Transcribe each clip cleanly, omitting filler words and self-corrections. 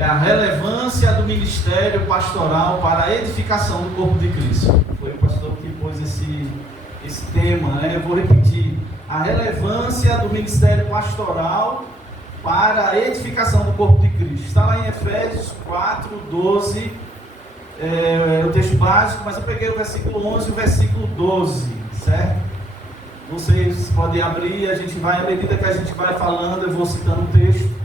É a relevância do ministério pastoral para a edificação do corpo de Cristo. Foi o pastor que pôs esse tema, né? Eu vou repetir. A relevância do ministério pastoral para a edificação do corpo de Cristo. Está lá em Efésios 4, 12, o texto básico, mas eu peguei o versículo 11 e o versículo 12, certo? Vocês podem abrir, a gente vai, à medida que a gente vai falando, eu vou citando o texto.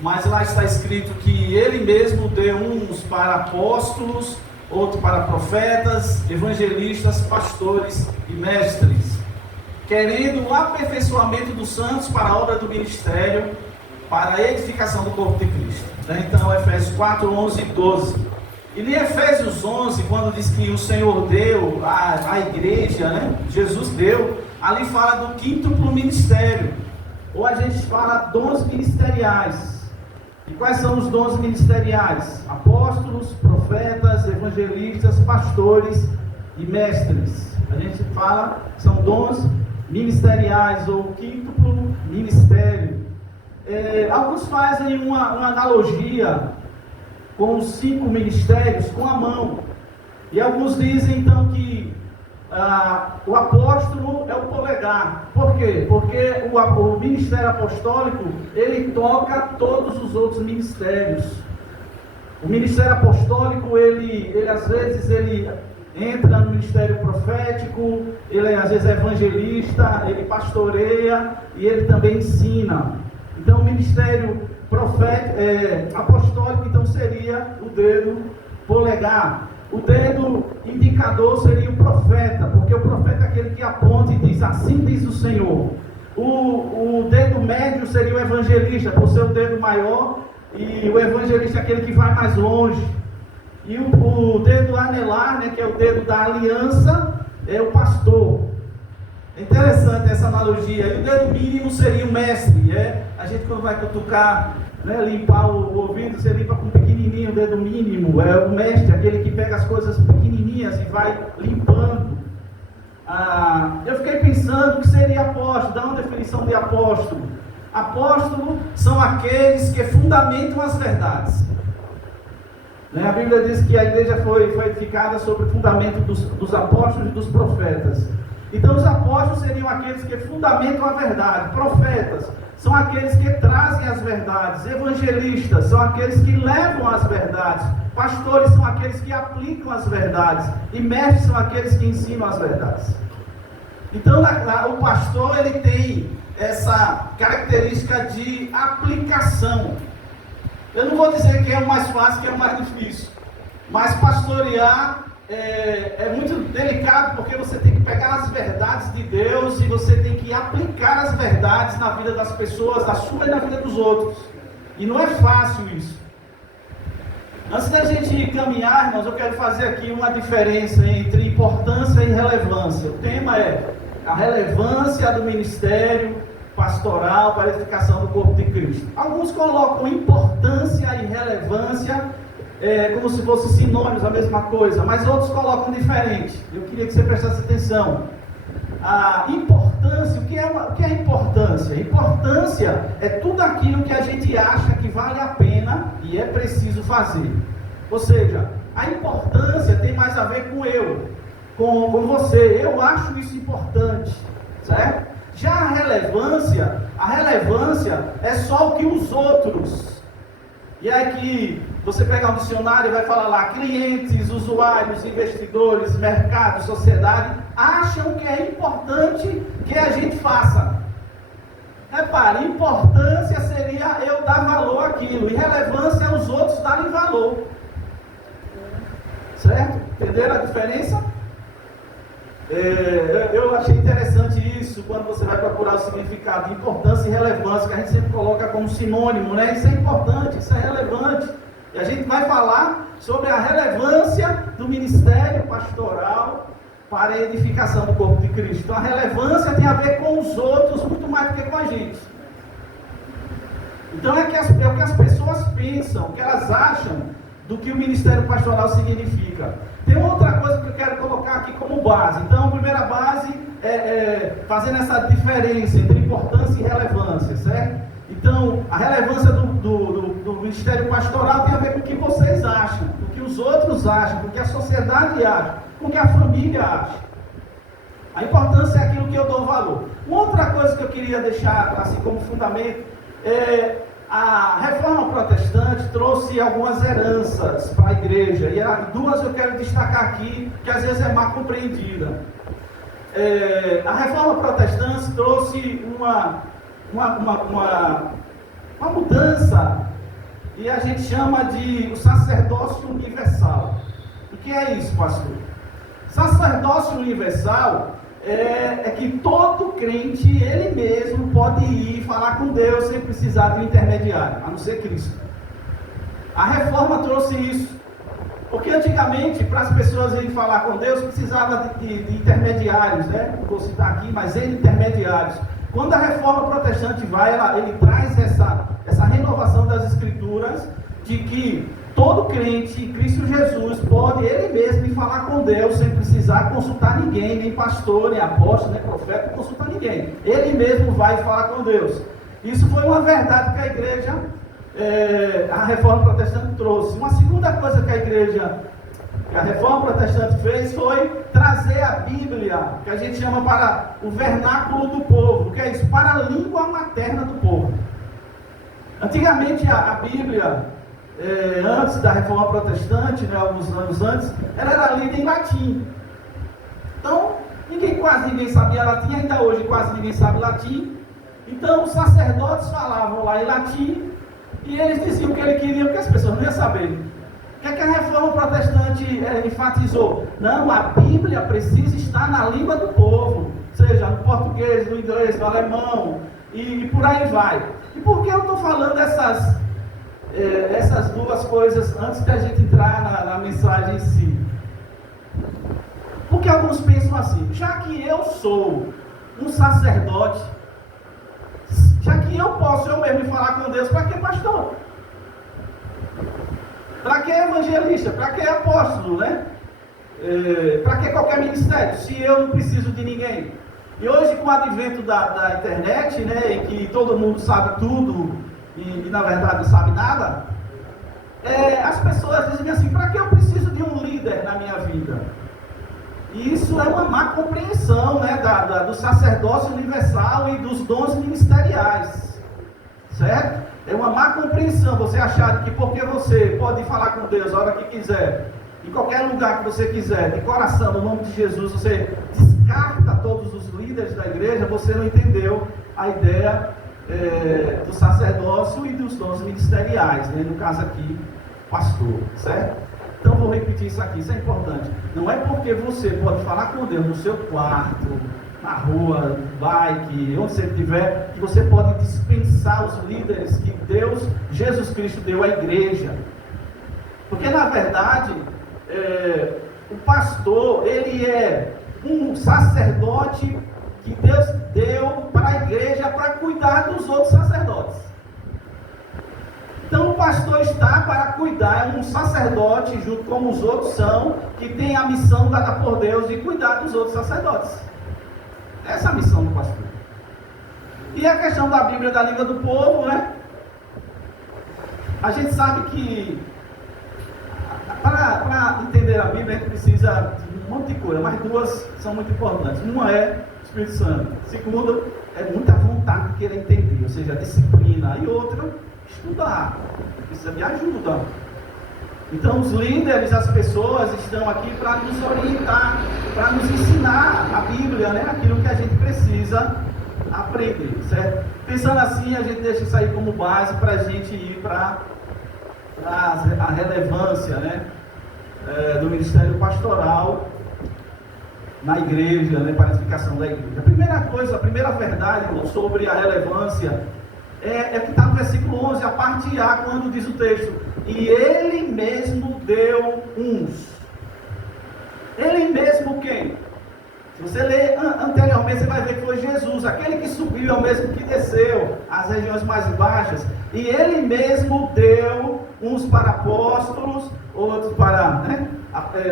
Mas lá está escrito que ele mesmo deu uns para apóstolos, outros para profetas, evangelistas, pastores e mestres, querendo o aperfeiçoamento dos santos para a obra do ministério, para a edificação do corpo de Cristo. Então, Efésios 4, 11 e 12. E em Efésios 11, quando diz que o Senhor deu à igreja, né? Jesus deu, ali fala do quíntuplo ministério, ou a gente fala dons ministeriais. E quais são os dons ministeriais? Apóstolos, profetas, evangelistas, pastores e mestres. A gente fala que são dons ministeriais ou quíntuplo ministério. Alguns fazem uma analogia com os 5 ministérios com a mão. E alguns dizem então que o apóstolo é o polegar. Por quê? Porque o ministério apostólico, ele toca todos os outros ministérios. O ministério apostólico, ele às vezes ele entra no ministério profético, ele às vezes é evangelista, ele pastoreia e ele também ensina. Então o ministério apostólico então seria o dedo polegar. O dedo indicador seria o profeta, porque o profeta é aquele que aponta e diz, assim diz o Senhor. O dedo médio seria o evangelista, por ser o dedo maior, e o evangelista é aquele que vai mais longe. E o dedo anelar, né, que é o dedo da aliança, é o pastor. É interessante essa analogia. E o dedo mínimo seria o mestre. A gente quando vai cutucar, né, limpar o ouvido, você limpa com pequenininho, o dedo mínimo. É o mestre, aquele que pega as coisas pequenininhas e vai limpando. Eu fiquei pensando o que seria apóstolo. Dá uma definição de apóstolo. Apóstolo são aqueles que fundamentam as verdades. A Bíblia diz que a igreja foi edificada sobre o fundamento dos apóstolos e dos profetas. Então os apóstolos seriam aqueles que fundamentam a verdade. Profetas são aqueles que trazem as verdades. Evangelistas são aqueles que levam as verdades. Pastores são aqueles que aplicam as verdades. E mestres são aqueles que ensinam as verdades. Então o pastor ele tem essa característica de aplicação. Eu não vou dizer que é o mais fácil, que é o mais difícil. Mas pastorear é muito delicado, porque você tem que pegar as verdades de Deus e você tem que aplicar as verdades na vida das pessoas, na sua e na vida dos outros. E não é fácil isso. Antes da gente caminhar, irmãos, eu quero fazer aqui uma diferença entre importância e relevância. O tema é a relevância do ministério pastoral para a edificação do corpo de Cristo. Alguns colocam importância e relevância como se fossem sinônimos, a mesma coisa, mas outros colocam diferente. Eu queria que você prestasse atenção. A importância, o que é importância? Importância é tudo aquilo que a gente acha que vale a pena e é preciso fazer. Ou seja, a importância tem mais a ver com eu, com você. Eu acho isso importante, certo? Já a relevância é só o que os outros. E aqui você pega um dicionário e vai falar lá, clientes, usuários, investidores, mercado, sociedade, acham que é importante que a gente faça. Repare, importância seria eu dar valor àquilo, e relevância é os outros darem valor. Certo? Entenderam a diferença? Eu achei interessante isso, quando você vai procurar o significado de importância e relevância, que a gente sempre coloca como sinônimo, né? Isso é importante, isso é relevante. E a gente vai falar sobre a relevância do ministério pastoral para a edificação do corpo de Cristo. Então a relevância tem a ver com os outros, muito mais do que com a gente. Então é o que as pessoas pensam, o que elas acham do que o ministério pastoral significa. Tem outra coisa que eu quero colocar aqui como base. Então a primeira base fazendo essa diferença entre importância e relevância, certo? Então, a relevância do do ministério pastoral tem a ver com o que vocês acham, com o que os outros acham, com o que a sociedade acha, com o que a família acha. A importância é aquilo que eu dou valor. Uma outra coisa que eu queria deixar assim como fundamento é a reforma protestante trouxe algumas heranças para a igreja, e duas eu quero destacar aqui, que às vezes é mal compreendida. A reforma protestante trouxe uma mudança, e a gente chama de o sacerdócio universal. O que é isso, pastor? Sacerdócio universal é que todo crente, ele mesmo, pode ir falar com Deus sem precisar de um intermediário, a não ser Cristo. A reforma trouxe isso, porque antigamente, para as pessoas irem falar com Deus, precisava de intermediários, né? Não vou citar aqui, mas intermediários. Quando a reforma protestante vai, ele traz essa renovação das escrituras, de que todo crente em Cristo Jesus pode ele mesmo ir falar com Deus sem precisar consultar ninguém, nem pastor, nem apóstolo, nem profeta, consultar ninguém. Ele mesmo vai falar com Deus. Isso foi uma verdade que a igreja, a reforma protestante trouxe. Uma segunda coisa que a reforma protestante fez foi trazer a Bíblia, que a gente chama para o vernáculo do povo, que é isso, para a língua materna do povo. Antigamente a Bíblia, antes da reforma protestante, né, alguns anos antes, ela era lida em latim. Então, quase ninguém sabia latim, ainda hoje quase ninguém sabe latim. Então, os sacerdotes falavam lá em latim, e eles diziam o que ele queria, porque as pessoas não iam saber. O que é que a reforma protestante enfatizou? Não, a Bíblia precisa estar na língua do povo, seja no português, no inglês, no alemão, e por aí vai. E por que eu estou falando essas duas coisas antes de a gente entrar na mensagem em si? Porque alguns pensam assim: já que eu sou um sacerdote, já que eu posso eu mesmo falar com Deus, para que pastor? Para que evangelista? Para que apóstolo, né? Para que qualquer ministério, se eu não preciso de ninguém? E hoje, com o advento da internet, né, em que todo mundo sabe tudo e na verdade não sabe nada, as pessoas dizem assim: para que eu preciso de um líder na minha vida? E isso é uma má compreensão, né, do sacerdócio universal e dos dons ministeriais, certo? É uma má compreensão você achar que porque você pode falar com Deus a hora que quiser, em qualquer lugar que você quiser, de coração, no nome de Jesus, você descarta todos os líderes da igreja. Você não entendeu a ideia do sacerdócio e dos dons ministeriais, né? No caso aqui, pastor, certo? Então vou repetir isso aqui, isso é importante. Não é porque você pode falar com Deus no seu quarto, na rua, no bike, onde você estiver, que você pode dispensar os líderes que Deus, Jesus Cristo, deu à igreja. Porque na verdade, o pastor, ele é um sacerdote que Deus deu para a igreja para cuidar dos outros sacerdotes. Então o pastor está para cuidar, é um sacerdote, junto como os outros são, que tem a missão dada por Deus de cuidar dos outros sacerdotes. Essa é a missão do pastor. E a questão da Bíblia da língua do povo, né? A gente sabe que para entender a Bíblia a gente precisa de um monte de coisa, mas duas são muito importantes. Uma é o Espírito Santo. Segunda é muita vontade de querer entender, ou seja, a disciplina. E outra, estudar. Precisa de ajuda. Então os líderes, as pessoas estão aqui para nos orientar, para nos ensinar a Bíblia, né? Aquilo que a gente precisa aprender, certo? Pensando assim, a gente deixa isso aí como base para a gente ir para a relevância, né? Do ministério pastoral na igreja, né? Para a edificação da igreja. A primeira coisa, a primeira verdade, irmão, sobre a relevância é que está no versículo 11, a parte A, quando diz o texto: e ele mesmo deu uns. Ele mesmo quem? Se você ler anteriormente, você vai ver que foi Jesus, aquele que subiu é o mesmo que desceu às regiões mais baixas. E ele mesmo deu uns para apóstolos, outros para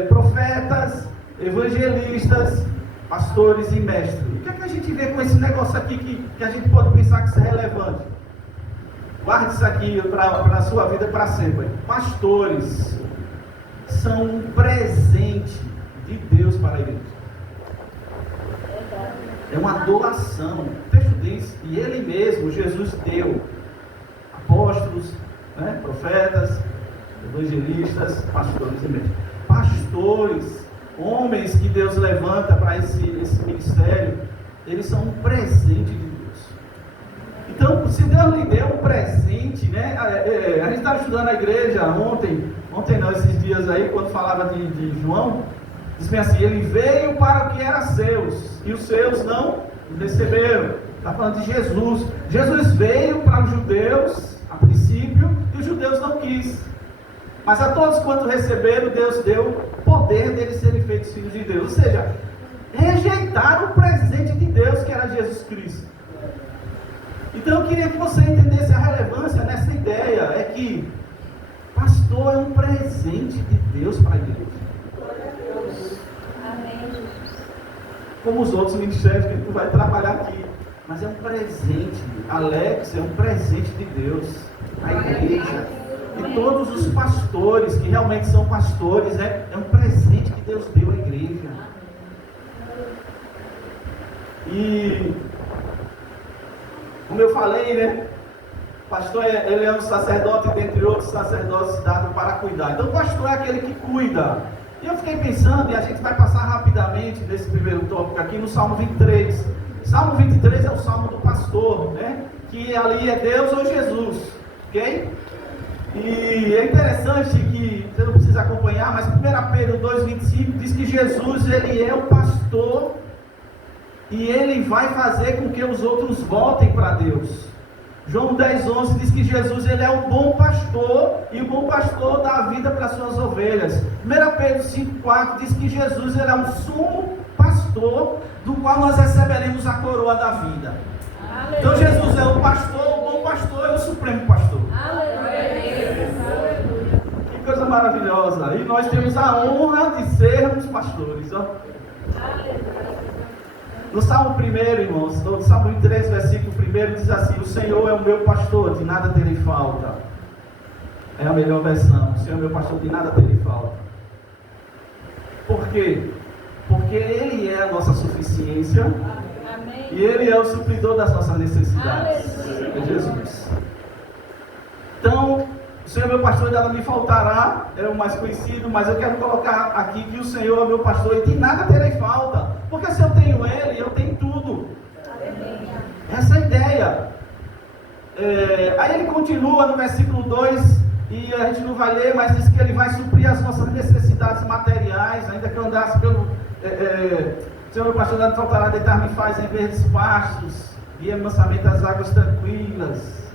profetas, evangelistas, pastores e mestres. O que é que a gente vê com esse negócio aqui que a gente pode pensar que isso é relevante? Guarde isso aqui para a sua vida para sempre. Pastores são um presente de Deus para a igreja. É uma doação. O texto diz, e Ele mesmo, Jesus, deu apóstolos, né, profetas, evangelistas, pastores e mestres. Pastores, homens que Deus levanta para esse ministério, eles são um presente de Deus. Então, se Deus lhe deu um presente, né? A gente estava estudando na igreja ontem não, esses dias aí, quando falava de João, diz bem assim, ele veio para o que era seus, e os seus não receberam. Está falando de Jesus. Jesus veio para os judeus, a princípio, e os judeus não quis. Mas a todos quanto receberam, Deus deu poder deles serem feitos filhos de Deus. Ou seja, rejeitaram o presente de Deus, que era Jesus Cristo. Então eu queria que você entendesse a relevância nessa ideia, é que pastor é um presente de Deus para a igreja. Como os outros ministérios que a gente vai trabalhar aqui. Mas é um presente. Alex é um presente de Deus à igreja. E todos os pastores que realmente são pastores, é um presente que Deus deu à igreja. E como eu falei, né? Pastor, ele é um sacerdote, dentre outros sacerdotes dado para cuidar. Então, o pastor é aquele que cuida. E eu fiquei pensando, e a gente vai passar rapidamente nesse primeiro tópico aqui, no Salmo 23. Salmo 23 é o Salmo do pastor, né? Que ali é Deus ou Jesus, ok? E é interessante que, você não precisa acompanhar, mas 1 Pedro 2,25 diz que Jesus, ele é o pastor e ele vai fazer com que os outros voltem para Deus. João 10,11 diz que Jesus, ele é o bom pastor, e o bom pastor dá a vida para as suas ovelhas. 1 Pedro 5,4 diz que Jesus, ele é o sumo pastor, do qual nós receberemos a coroa da vida. Aleluia. Então Jesus é o pastor, o bom pastor e o supremo pastor. Aleluia. Que coisa maravilhosa. E nós temos a honra de sermos pastores. Ó. Aleluia. No Salmo 1, irmãos, no Salmo 23, versículo 1, diz assim: o Senhor é o meu pastor, de nada terei falta. É a melhor versão. O Senhor é meu pastor, de nada terei falta. Por quê? Porque Ele é a nossa suficiência. Amém. E Ele é o supridor das nossas necessidades. Aleluia. É Jesus. Então, o Senhor é meu pastor, de nada me faltará. É o mais conhecido, mas eu quero colocar aqui que o Senhor é meu pastor e de nada terei falta. Porque se eu tenho Ele, eu tenho tudo. Essa é a ideia. Aí ele continua no versículo 2, e a gente não vai ler, mas diz que Ele vai suprir as nossas necessidades materiais, ainda que eu andasse pelo... Senhor, meu pastor, não faltará, deitar-me faz em verdes pastos, e amansamente as águas tranquilas.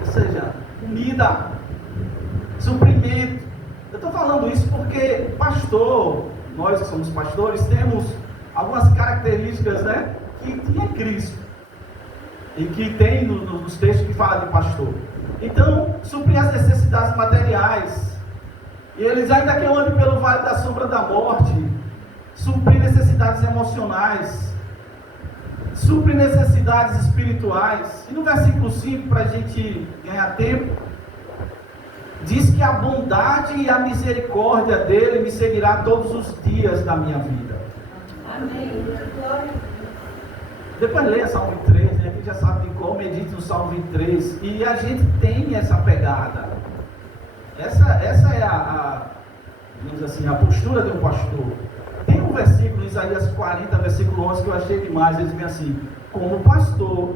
Ou seja, comida, suprimento. Eu estou falando isso porque pastor, nós que somos pastores, temos algumas características, né, que tinha Cristo e que tem nos textos que fala de pastor. Então, suprir as necessidades materiais. E eles, ainda que eu ande pelo vale da sombra da morte, suprir necessidades emocionais, suprir necessidades espirituais. E no versículo 5, para a gente ganhar tempo, diz que a bondade e a misericórdia dele me seguirá todos os dias da minha vida. Amém. Depois leia Salmo 23, né? A gente já sabe de como medite no Salmo 23. E a gente tem essa pegada. Essa é digamos assim, a postura de um pastor. Tem um versículo em Isaías 40, versículo 11, que eu achei demais. Ele diz assim: como pastor,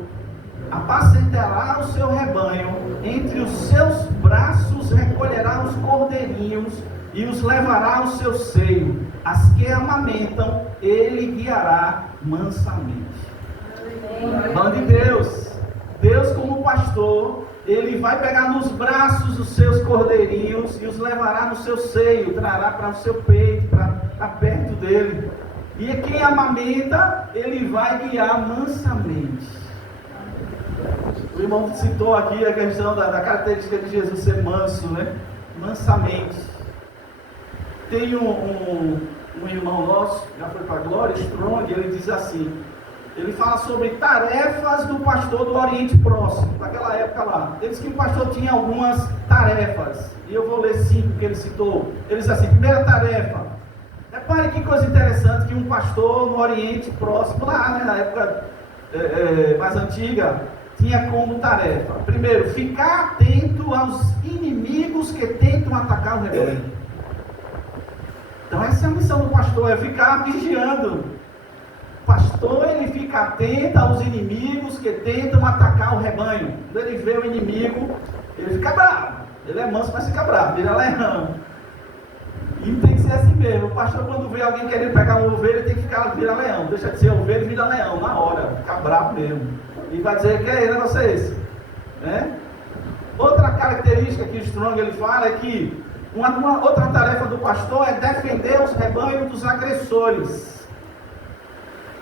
apacentará o seu rebanho, entre os seus braços recolherá os cordeirinhos e os levará ao seu seio. As que amamentam, ele guiará mansamente. Mano de Deus, Deus como pastor, ele vai pegar nos braços os seus cordeirinhos e os levará no seu seio, trará para o seu peito, para estar perto dele. E quem amamenta, ele vai guiar mansamente. O irmão citou aqui a questão da característica de Jesus ser manso, né? Mansamente. Tem um irmão nosso, já foi para a glória, Strong, ele diz assim: ele fala sobre tarefas do pastor do Oriente Próximo, daquela época lá. Ele diz que o pastor tinha algumas tarefas, e eu vou ler 5 que ele citou. Ele diz assim: primeira tarefa, repare que coisa interessante, que um pastor no Oriente Próximo, lá, né, na época mais antiga, tinha como tarefa: primeiro, ficar atento aos inimigos que tentam atacar o rebanho. Então essa é a missão do pastor, é ficar vigiando. O pastor, ele fica atento aos inimigos que tentam atacar o rebanho. Quando ele vê o inimigo, ele fica bravo. Ele é manso, mas fica bravo, vira leão. E tem que ser assim mesmo. O pastor, quando vê alguém querendo pegar uma ovelha, tem que virar leão. Deixa de ser ovelha e vira leão, na hora. Fica bravo mesmo. E vai dizer que é negócio é esse. Né? Outra característica que o Strong ele fala é que uma outra tarefa do pastor é defender os rebanhos dos agressores.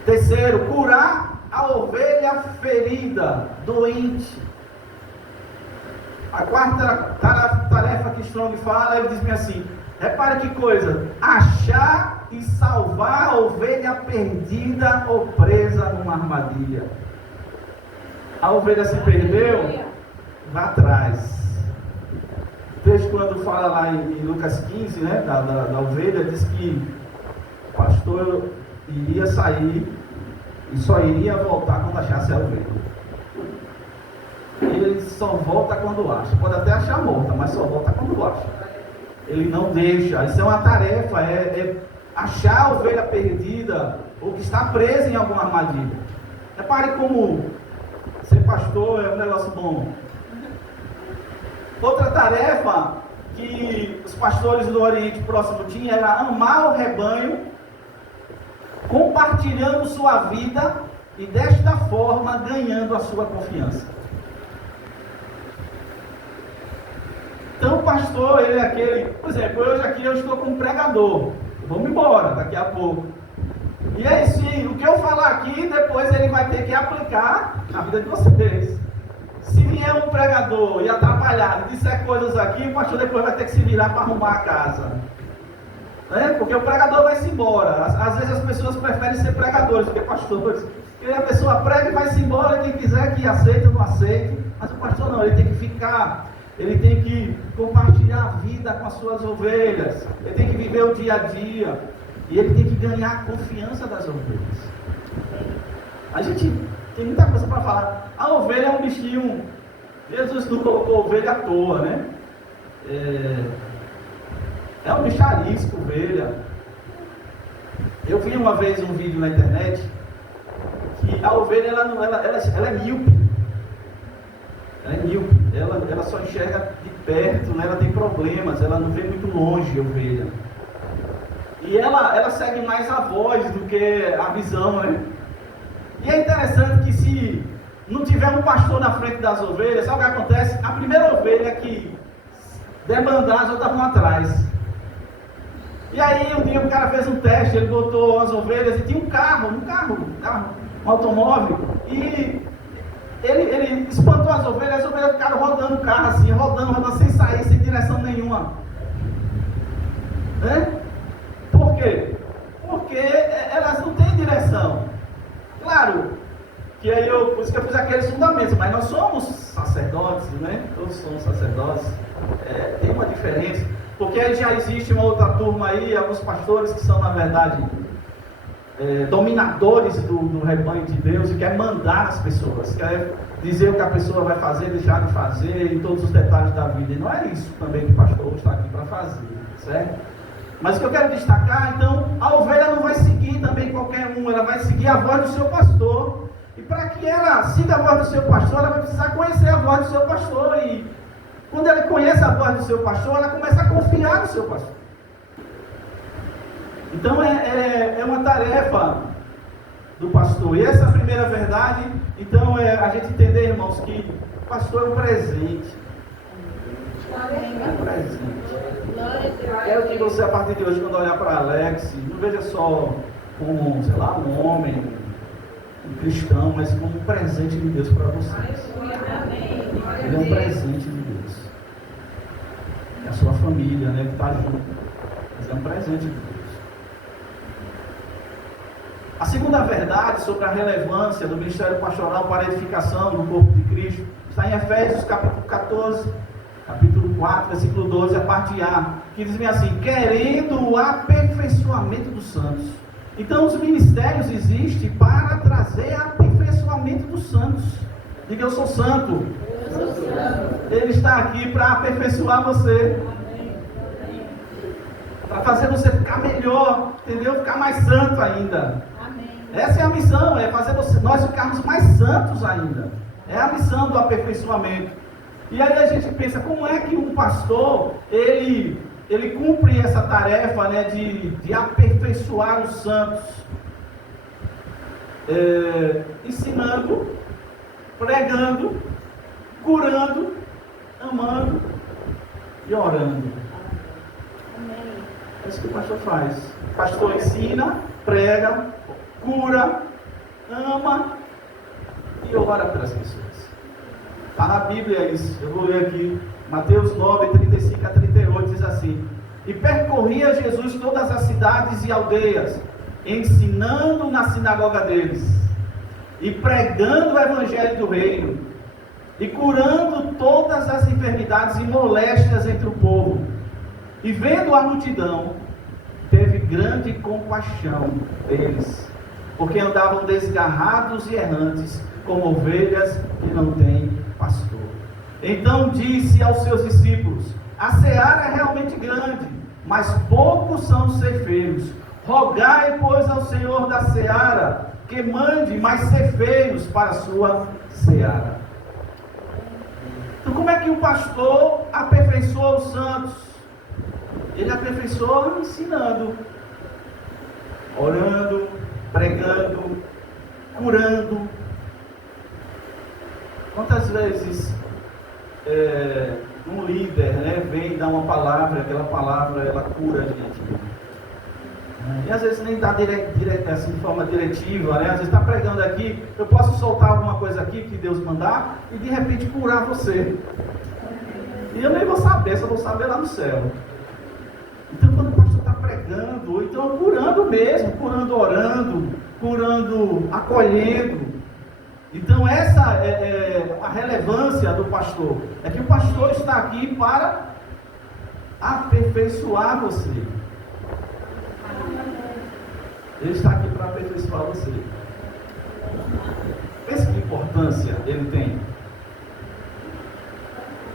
Terceiro, curar a ovelha ferida, doente. A quarta tarefa que Strong fala, ele diz assim: repare que coisa, achar e salvar a ovelha perdida ou presa numa armadilha. A ovelha se perdeu, vá atrás. O texto, quando fala lá em Lucas 15, né, da ovelha, diz que o pastor iria sair e só iria voltar quando achasse a ovelha. Ele só volta quando acha. Pode até achar morta, mas só volta quando acha. Ele não deixa. Isso é uma tarefa, é achar a ovelha perdida ou que está presa em alguma armadilha. Repare como ser pastor é um negócio bom. Outra tarefa que os pastores do Oriente Próximo tinham era amar o rebanho, compartilhando sua vida e desta forma ganhando a sua confiança. Então o pastor, ele é aquele, por exemplo, hoje aqui eu estou como pregador, vamos embora daqui a pouco. E aí sim, o que eu falar aqui, depois ele vai ter que aplicar na vida de vocês. Se vier um pregador e atrapalhar, e disser coisas aqui, o pastor depois vai ter que se virar para arrumar a casa. Né? Porque o pregador vai-se embora. Às vezes as pessoas preferem ser pregadores do que pastores. Porque a pessoa prega e vai-se embora, quem quiser que aceite ou não aceite. Mas o pastor não, ele tem que ficar, ele tem que compartilhar a vida com as suas ovelhas. Ele tem que viver o dia a dia. E ele tem que ganhar a confiança das ovelhas. A gente tem muita coisa para falar. A ovelha é um bichinho. Jesus não colocou ovelha à toa, né? É um bicho arisco, ovelha. Eu vi uma vez um vídeo na internet que a ovelha ela é míope. Ela é míope. Ela só enxerga de perto, né? Ela tem problemas, ela não vê muito longe a ovelha. E ela segue mais a voz do que a visão, né? E é interessante que se não tiver um pastor na frente das ovelhas, sabe o que acontece? A primeira ovelha que demandar, as outras vão atrás. E aí um dia o cara fez um teste, ele botou as ovelhas e tinha um carro, um automóvel, e ele espantou as ovelhas ficaram rodando o carro assim, rodando, sem sair, sem direção nenhuma. Né? Por quê? Porque elas não têm direção. Claro, que aí por isso que eu fiz aqueles fundamentos, mas nós somos sacerdotes, né? Todos somos sacerdotes. Tem uma diferença, porque aí já existe uma outra turma aí, alguns pastores que são, na verdade, dominadores do rebanho de Deus e quer mandar as pessoas, quer dizer o que a pessoa vai fazer, deixar de fazer, em todos os detalhes da vida. E não é isso também que o pastor está aqui para fazer, certo? Mas o que eu quero destacar, então, a ovelha não vai seguir também qualquer um, ela vai seguir a voz do seu pastor. E para que ela siga a voz do seu pastor, ela vai precisar conhecer a voz do seu pastor. E quando ela conhece a voz do seu pastor, ela começa a confiar no seu pastor. Então é uma tarefa do pastor. E essa primeira verdade, então, a gente entender, irmãos, que o pastor é um presente. É um presente. Quero que você, a partir de hoje, quando olhar para Alex, não veja só como, sei lá, um homem, um cristão, mas como um presente de Deus para vocês. Ele é um presente de Deus. É a sua família, né, que está junto. Mas é um presente de Deus. A segunda verdade sobre a relevância do ministério pastoral para a edificação do corpo de Cristo está em Efésios capítulo 14, capítulo 4, versículo 12, a parte A, que diz bem assim: querendo o aperfeiçoamento dos santos. Então os ministérios existem para trazer aperfeiçoamento dos santos. Diga: eu sou santo. Ele está aqui para aperfeiçoar você, para fazer você ficar melhor, entendeu? Ficar mais santo ainda. Essa é a missão, é fazer nós ficarmos mais santos ainda. É a missão do aperfeiçoamento. E aí a gente pensa, como é que um pastor, ele cumpre essa tarefa, né, de aperfeiçoar os santos? Ensinando, pregando, curando, amando e orando. É isso que o pastor faz. O pastor ensina, prega, cura, ama e ora pelas pessoas. Está na Bíblia isso. Eu vou ler aqui. Mateus 9, 35 a 38 diz assim: e percorria Jesus todas as cidades e aldeias, ensinando na sinagoga deles, e pregando o evangelho do reino, e curando todas as enfermidades e moléstias entre o povo. E vendo a multidão, teve grande compaixão deles, porque andavam desgarrados e errantes, como ovelhas que não têm pastor. Então disse aos seus discípulos: a seara é realmente grande, mas poucos são os ceifeiros. Rogai, pois, ao Senhor da seara que mande mais ceifeiros para a sua seara. Então, como é que o pastor aperfeiçoa os santos? Ele aperfeiçoa ensinando, orando, pregando, curando. Quantas vezes um líder, né, vem dar uma palavra, aquela palavra ela cura a gente, e às vezes nem dá assim, de forma diretiva, né? Às vezes está pregando aqui, eu posso soltar alguma coisa aqui que Deus mandar e de repente curar você, e eu nem vou saber, só vou saber lá no céu. Então, quando o pastor está pregando, ou então curando mesmo, curando orando, curando acolhendo. Então, essa é a relevância do pastor. É que o pastor está aqui para aperfeiçoar você. Ele está aqui para aperfeiçoar você. Pense que importância ele tem.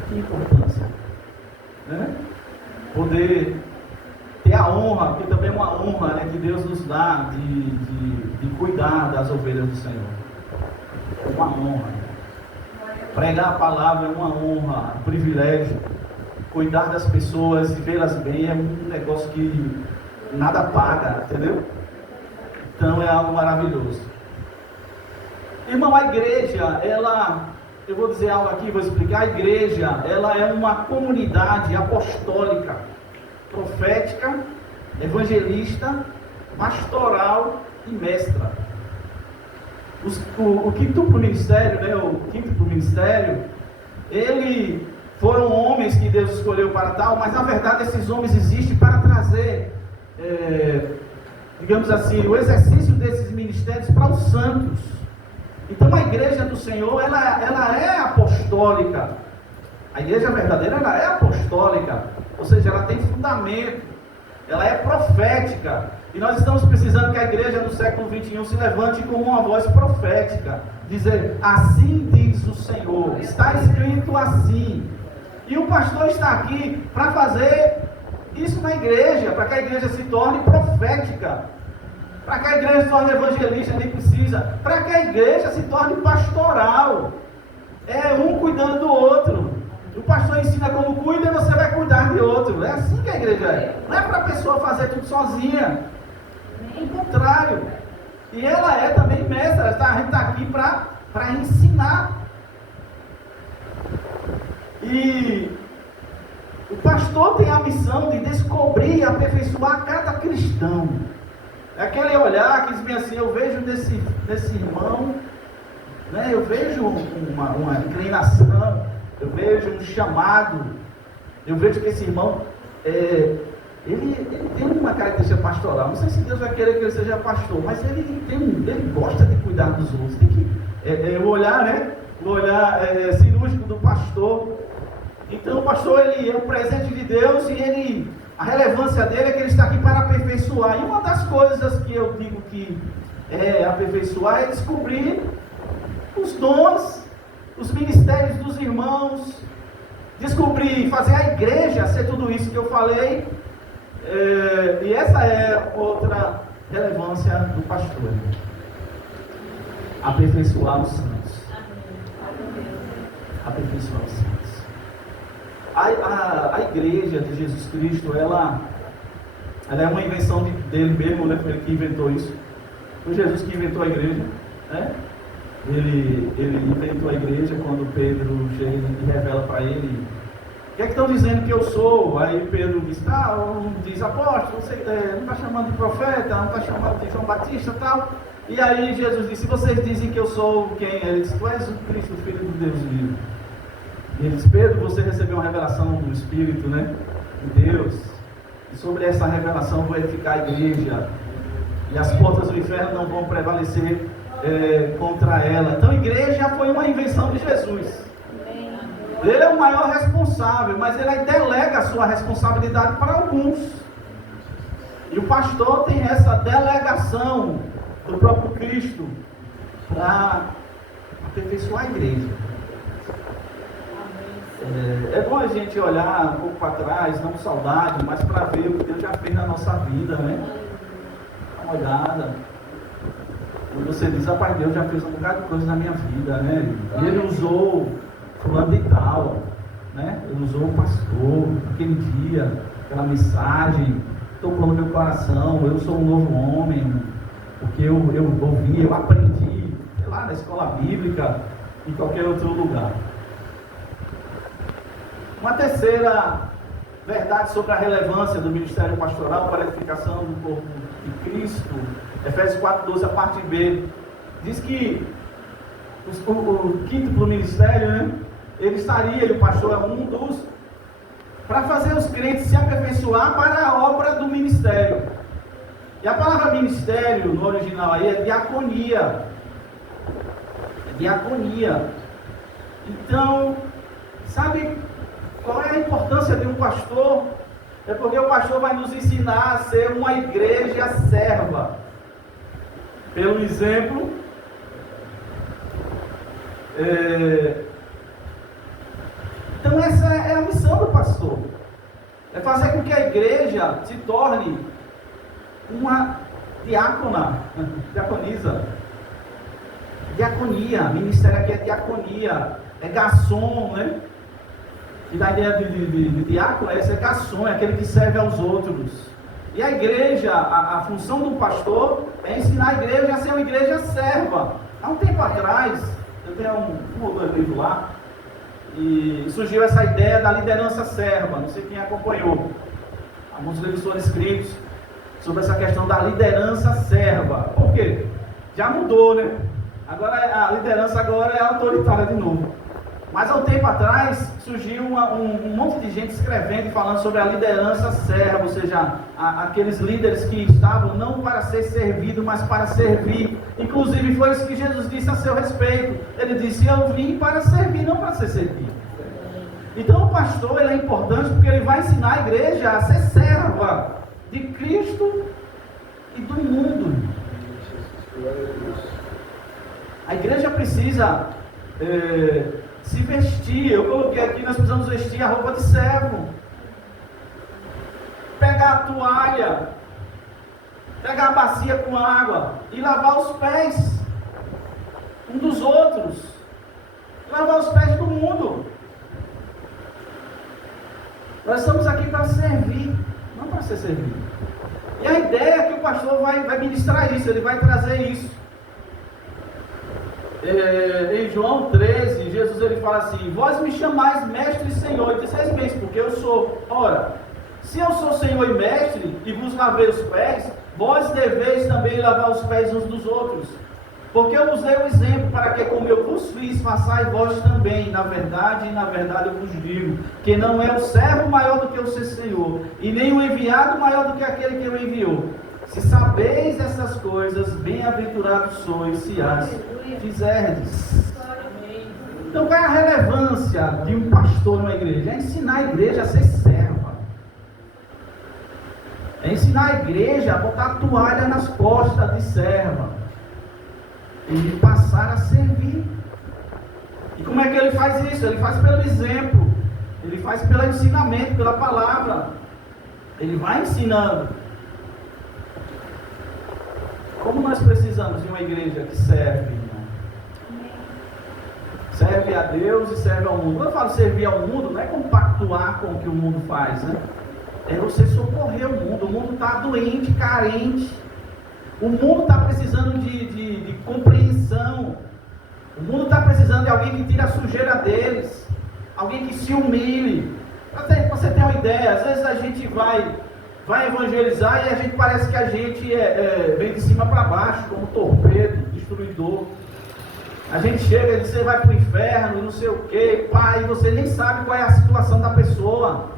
Que importância, né? Poder ter a honra, porque também é uma honra, né, que Deus nos dá de cuidar das ovelhas do Senhor. É uma honra. Pregar a palavra é uma honra, um privilégio. Cuidar das pessoas e vê-las bem é um negócio que nada paga, entendeu? Então é algo maravilhoso. Irmão, a igreja, eu vou dizer algo aqui, vou explicar. A igreja, ela é uma comunidade apostólica, profética, evangelista, pastoral e mestra. O quinto ministério, né, o quinto ministério, ele foram homens que Deus escolheu para tal, mas na verdade esses homens existem para trazer, digamos assim, o exercício desses ministérios para os santos. Então a igreja do Senhor, ela é apostólica. A igreja verdadeira, ela é apostólica, ou seja, ela tem fundamento, ela é profética. E nós estamos precisando que a igreja do século 21 se levante com uma voz profética, dizer: assim diz o Senhor, está escrito assim. E o pastor está aqui para fazer isso na igreja, para que a igreja se torne profética, para que a igreja se torne evangelista, nem precisa, para que a igreja se torne pastoral, é um cuidando do outro. O pastor ensina como cuida e você vai cuidar de outro. É assim que a igreja é. Não é para a pessoa fazer tudo sozinha. Ao contrário. E ela é também mestra. A gente está aqui para ensinar. E o pastor tem a missão de descobrir e aperfeiçoar cada cristão. É aquele olhar que diz bem assim: eu vejo nesse irmão, né, eu vejo uma inclinação, eu vejo um chamado, eu vejo que esse irmão ele tem uma característica pastoral. Não sei se Deus vai querer que ele seja pastor, mas ele gosta de cuidar dos outros. Tem que o olhar, né? O olhar cirúrgico do pastor. Então o pastor, ele é um presente de Deus e a relevância dele é que ele está aqui para aperfeiçoar. E uma das coisas que eu digo que é aperfeiçoar é descobrir os dons, os ministérios dos irmãos, descobrir, fazer a igreja ser tudo isso que eu falei. E essa é outra relevância do pastor: aperfeiçoar os santos. Aperfeiçoar os santos. A igreja de Jesus Cristo, ela é uma invenção dele mesmo, né? Foi ele que inventou isso. Foi Jesus que inventou a igreja, né? Ele inventou a igreja quando Pedro chega e revela para ele: o que é que estão dizendo que eu sou? Aí Pedro diz apóstolo, você não está chamando de profeta, não está chamando de João Batista e tal. E aí Jesus disse: se vocês dizem que eu sou quem? Ele disse: tu és o Cristo, o Filho do Deus vivo. E ele disse: Pedro, você recebeu uma revelação do Espírito, né? De Deus. E sobre essa revelação vou edificar a igreja. E as portas do inferno não vão prevalecer contra ela. Então a igreja foi uma invenção de Jesus. Ele é o maior responsável, mas ele delega a sua responsabilidade para alguns. E o pastor tem essa delegação do próprio Cristo para aperfeiçoar a igreja. É bom a gente olhar um pouco para trás, não com saudade, mas para ver o que Deus já fez na nossa vida, né? Dá uma olhada. Quando você diz: rapaz, Deus já fez um bocado de coisa na minha vida, né? E Ele usou fulano de tal, né? Ele usou o pastor, aquele dia, aquela mensagem, tocou no meu coração. Eu sou um novo homem, porque eu ouvi, eu aprendi, sei lá, na escola bíblica, em qualquer outro lugar. Uma terceira verdade sobre a relevância do ministério pastoral para a edificação do corpo de Cristo, Efésios 4:12, a parte B, diz que o quíntuplo ministério, né, ele estaria, e o pastor é um dos, para fazer os crentes se aperfeiçoar para a obra do ministério. E a palavra ministério no original aí é diaconia. É diaconia. Então, sabe qual é a importância de um pastor? É porque o pastor vai nos ensinar a ser uma igreja serva. Pelo exemplo, então essa é a missão do pastor. É fazer com que a igreja se torne uma diaconisa. Diaconia, ministério aqui é diaconia, é garçom, né? E da ideia de diácono, esse é garçom, é aquele que serve aos outros. E a igreja, a função do pastor é ensinar a igreja a ser uma igreja serva. Há um tempo atrás, eu tenho um ou dois livros lá, e surgiu essa ideia da liderança serva. Não sei quem acompanhou. Alguns livros foram escritos sobre essa questão da liderança serva. Por quê? Já mudou, né? Agora a liderança agora é autoritária de novo. Mas há um tempo atrás surgiu um monte de gente escrevendo e falando sobre a liderança serva, ou seja, aqueles líderes que estavam não para ser servido, mas para servir. Inclusive foi isso que Jesus disse a seu respeito. Ele disse: eu vim para servir, não para ser servido. Então o pastor, ele é importante porque ele vai ensinar a igreja a ser serva de Cristo e do mundo. A igreja precisa se vestir. Eu coloquei aqui: nós precisamos vestir a roupa de servo, pegar a toalha, pegar a bacia com água e lavar os pés um dos outros, lavar os pés do mundo. Nós estamos aqui para servir, não para ser servido. E a ideia é que o pastor vai ministrar isso, ele vai trazer isso. Em João 13, Jesus ele fala assim: vós me chamais mestre e senhor, e disseis bem, porque eu sou. Ora, se eu sou senhor e mestre, e vos lavei os pés, vós deveis também lavar os pés uns dos outros. Porque eu vos dei o exemplo, para que como eu vos fiz, façais vós também. Na verdade eu vos digo, que não é o servo maior do que o seu senhor, e nem o enviado maior do que aquele que o enviou. Se sabeis essas coisas, bem-aventurados sois se as fizerdes. Então qual é a relevância de um pastor numa igreja? É ensinar a igreja a ser serva. É ensinar a igreja a botar a toalha nas costas de serva. E passar a servir. E como é que ele faz isso? Ele faz pelo exemplo. Ele faz pelo ensinamento, pela palavra. Ele vai ensinando. Como nós precisamos de uma igreja que serve, irmão? Serve a Deus e serve ao mundo. Quando eu falo servir ao mundo, não é compactuar com o que o mundo faz, né? É você socorrer o mundo. O mundo está doente, carente. O mundo está precisando de compreensão. O mundo está precisando de alguém que tire a sujeira deles. Alguém que se humilhe. Para você ter uma ideia, às vezes a gente vai evangelizar e a gente parece que a gente vem de cima para baixo, como torpedo, destruidor. A gente chega e diz, você vai para o inferno e não sei o que, pai, e você nem sabe qual é a situação da pessoa.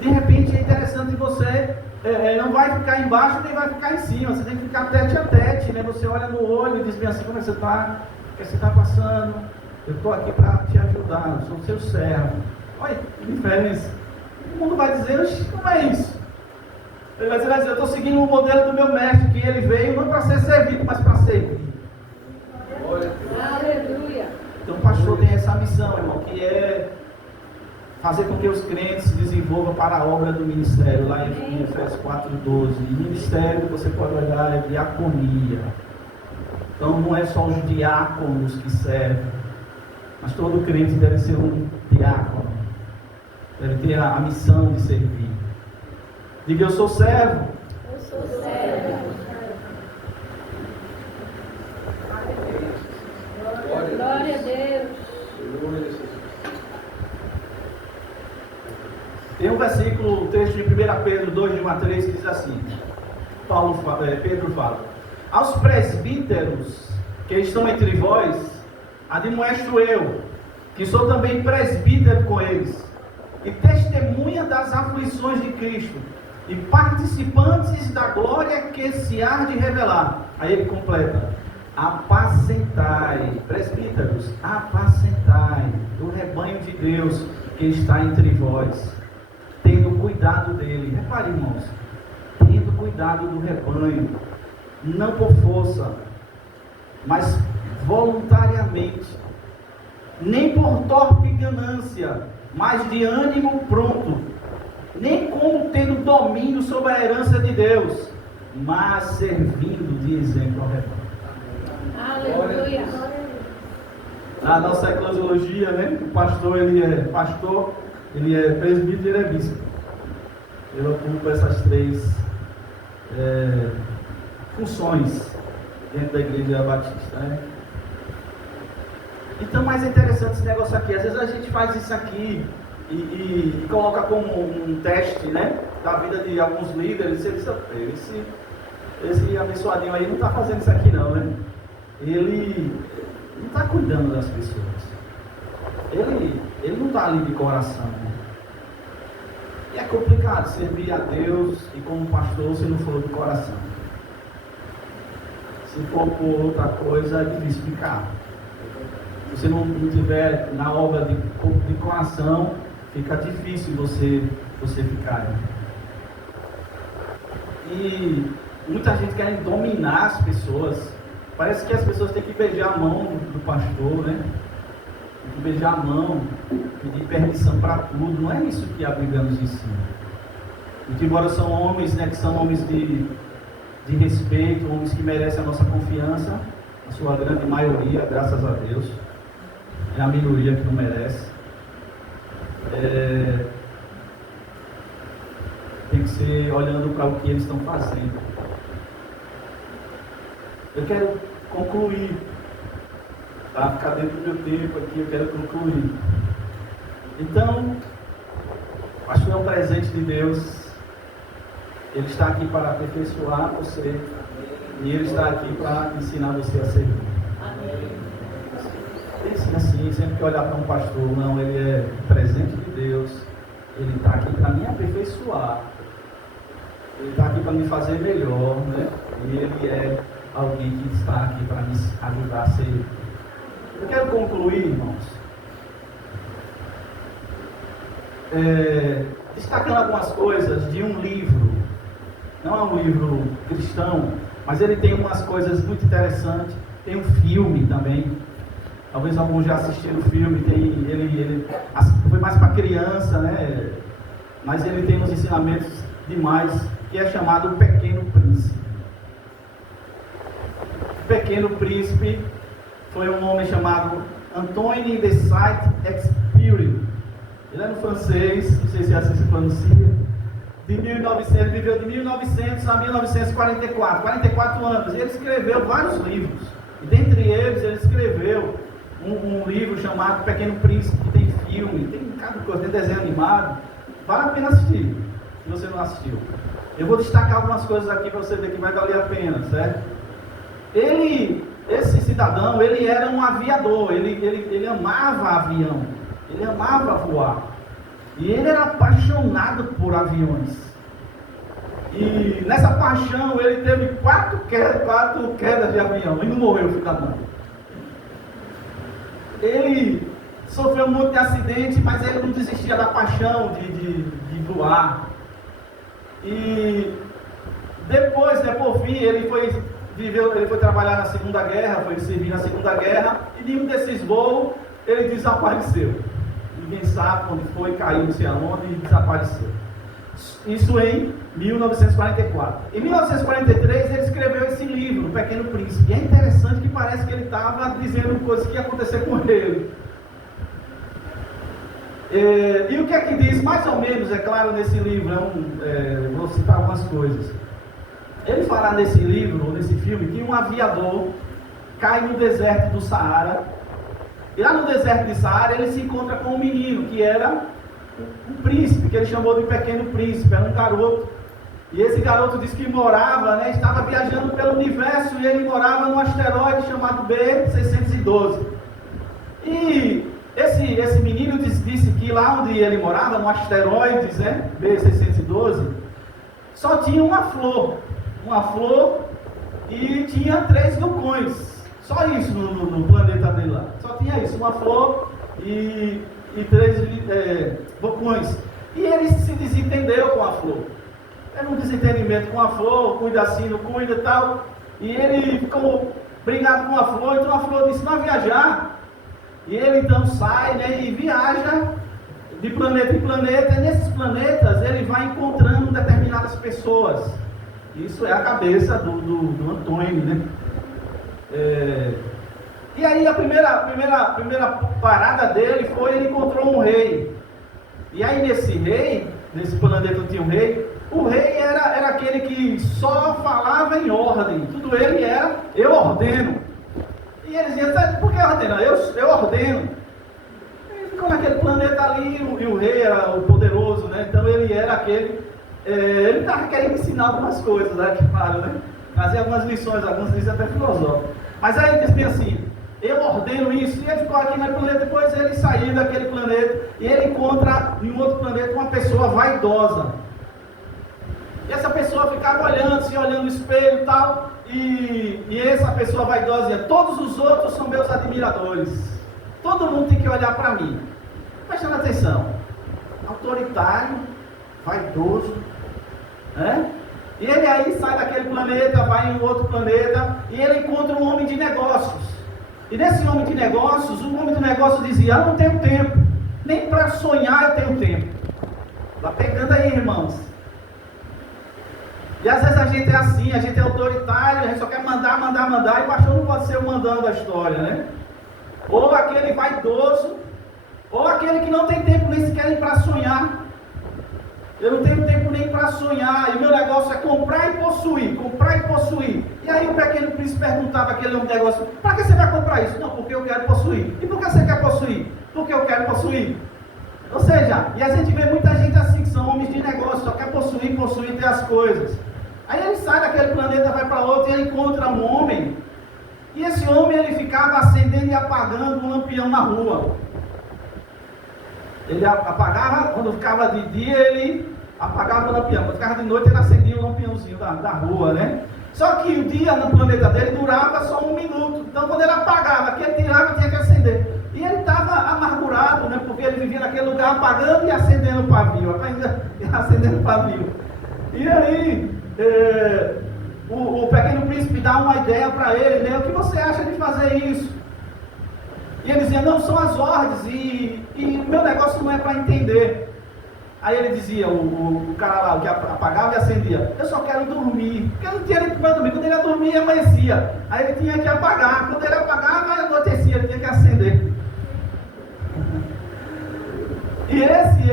De repente é interessante você não vai ficar embaixo nem vai ficar em cima, você tem que ficar tete a tete, né? Você olha no olho e diz bem assim, como é que você está? O que você está passando? Eu estou aqui para te ajudar, eu sou seu servo. Olha que diferença. O mundo vai dizer, como é isso? Ele vai dizer, eu estou seguindo o modelo do meu mestre, que ele veio não para ser servido, mas para servir. Aleluia. Então o pastor tem essa missão, irmão, que é fazer com que os crentes se desenvolvam para a obra do ministério, lá em Efésios 4:12. Ministério, você pode olhar, é diaconia. Então não é só os diáconos que servem, mas todo crente deve ser um diácono. Deve ter a missão de servir. Diga, eu sou servo. Eu sou servo. Glória a Deus. Tem um versículo, o texto de 1 Pedro 2:3 que diz assim, Pedro fala, aos presbíteros que estão entre vós, admoesto eu, que sou também presbítero com eles, e testemunha das aflições de Cristo, e participantes da glória que se há de revelar. Aí ele completa, apacentai, presbíteros, apacentai do rebanho de Deus que está entre vós, tendo cuidado dele. Repare, irmãos, tendo cuidado do rebanho, não por força, mas voluntariamente, nem por torpe ganância, mas de ânimo pronto, nem como tendo domínio sobre a herança de Deus, mas servindo de exemplo ao rebanho. Aleluia. Na nossa eclesiologia, né? O pastor, ele é pastor, ele é presbítero e ele é bispo. Eu ocupo essas três funções dentro da Igreja Batista, né? Então, mais interessante esse negócio aqui. Às vezes a gente faz isso aqui e coloca como um teste, né, da vida de alguns líderes. Esse abençoadinho aí não está fazendo isso aqui não, né? Ele não está cuidando das pessoas. Ele não está ali de coração, né? E é complicado servir a Deus e como pastor se não for do coração. Se for por outra coisa, é difícil ficar. Se você não tiver na obra de coração, fica difícil você ficar. Né? E muita gente quer dominar as pessoas. Parece que as pessoas têm que beijar a mão do pastor, né? Tem que beijar a mão, pedir permissão para tudo. Não é isso que a Bíblia nos ensina. Muito embora são homens, né, que são homens de respeito, homens que merecem a nossa confiança, a sua grande maioria, graças a Deus. É a minoria que não merece. Tem que ser olhando para o que eles estão fazendo. Eu quero concluir, para ficar dentro do meu tempo aqui, eu quero concluir. Então, acho que é um presente de Deus. Ele está aqui para aperfeiçoar você, e Ele está aqui para ensinar você a servir. Pense assim, sempre que olhar para um pastor, não, ele é presente de Deus, Ele está aqui para me aperfeiçoar. Ele está aqui para me fazer melhor, né? E ele é alguém que está aqui para me ajudar a ser. Eu quero concluir, irmãos, destacando algumas coisas de um livro. Não é um livro cristão, mas ele tem umas coisas muito interessantes. Tem um filme também. Talvez alguns já assistiram o filme. Ele foi mais para criança, né? Mas ele tem uns ensinamentos demais, que é chamado O Pequeno Príncipe. O Pequeno Príncipe foi um homem chamado Antoine de Saint-Exupéry. Ele é no francês, não sei se assim se pronuncia. Viveu de 1900 a 1944, 44 anos. Ele escreveu vários livros. E dentre eles, ele escreveu um livro chamado Pequeno Príncipe, que tem filme, tem cada coisa, tem desenho animado. Vale a pena assistir, se você não assistiu. Eu vou destacar algumas coisas aqui para você ver que vai valer a pena, certo? Esse cidadão, ele era um aviador, ele amava avião, ele amava voar. E ele era apaixonado por aviões. E nessa paixão, ele teve quatro quedas de avião e não morreu, filho da mãe. Ele sofreu um monte de acidente, mas ele não desistia da paixão de voar. E depois, né, por fim, ele foi trabalhar na Segunda Guerra, foi servir na Segunda Guerra, e em um desses voos, ele desapareceu. Ninguém sabe onde foi, caiu não sei aonde e desapareceu. Isso em 1944. Em 1943 ele escreveu esse livro, O Pequeno Príncipe. E é interessante que parece que ele estava dizendo coisas que ia acontecer com ele. E o que é que diz, mais ou menos, é claro, nesse livro, vou citar algumas coisas. Ele fala nesse livro, nesse filme, que um aviador cai no deserto do Saara. E lá no deserto de Saara ele se encontra com um menino que era um príncipe, que ele chamou de Pequeno Príncipe, era um garoto. E esse garoto disse que morava, né, estava viajando pelo universo e ele morava num asteroide chamado B612. E esse menino disse que lá onde ele morava, no asteroide, né, B612, só tinha uma flor e tinha 3 vulcões. Só isso no planeta dele lá. Só tinha isso, uma flor e 3 vulcões. E ele se desentendeu com a flor. Era um desentendimento com a flor, cuida assim, não cuida e tal. E ele ficou brigado com a flor, então a flor disse, não viajar. E ele então sai, né, e viaja de planeta em planeta. E nesses planetas ele vai encontrando determinadas pessoas. Isso é a cabeça do Antônio, né? E aí a primeira parada dele foi, ele encontrou um rei. E aí nesse planeta tinha um rei. O rei era aquele que só falava em ordem. Tudo ele era, eu ordeno. E ele dizia, por que ordena? Eu ordeno. Ele ficou naquele planeta ali, e o rei era o poderoso, né? Então ele era aquele, ele estava querendo ensinar algumas coisas, né? Claro, né? Trazer algumas lições até filosóficas. Mas aí ele disse bem assim, eu ordeno isso. E ele ficou aqui no planeta, depois ele saiu daquele planeta e ele encontra em um outro planeta uma pessoa vaidosa. E essa pessoa ficava olhando no espelho e tal. E essa pessoa vaidosa dizia, todos os outros são meus admiradores. Todo mundo tem que olhar para mim. Prestando atenção. Autoritário, vaidoso, né? E ele aí sai daquele planeta, vai em um outro planeta, e ele encontra um homem de negócios. E nesse homem de negócios, o homem de negócios dizia, eu não tenho tempo, nem para sonhar eu tenho tempo. Está pegando aí, irmãos. E às vezes a gente é assim, a gente é autoritário, a gente só quer mandar, e o pastor não pode ser o mandando da história, né? Ou aquele vaidoso, ou aquele que não tem tempo nem sequer para sonhar. Eu não tenho tempo nem para sonhar, e meu negócio é comprar e possuir. E aí o Pequeno Príncipe perguntava àquele homem de negócio, para que você vai comprar isso? Não, porque eu quero possuir. E por que você quer possuir? Porque eu quero possuir. Ou seja, e a gente vê muita gente assim, que são homens de negócio, só quer possuir e ter as coisas. Aí ele sai daquele planeta, vai para outro, e ele encontra um homem, e esse homem ele ficava acendendo e apagando um lampião na rua. Ele apagava, quando ficava de dia, ele apagava o lampião. Quando ficava de noite, ele acendia o lampiãozinho da rua, né? Só que o dia no planeta dele durava só 1 minuto. Então, quando ele apagava, que ele tirava, tinha que acender. E ele estava amargurado, né? Porque ele vivia naquele lugar apagando e acendendo o pavio. Acendendo o pavio. E aí, o Pequeno Príncipe dá uma ideia para ele, né? O que você acha de fazer isso? E ele dizia, não, são as ordens e meu negócio não é para entender. Aí ele dizia, o cara lá, o que apagava e acendia, eu só quero dormir. Porque não tinha nem para dormir. Quando ele ia dormir, amanhecia. Aí ele tinha que apagar. Quando ele apagava, anoitecia, ele tinha que acender. E esse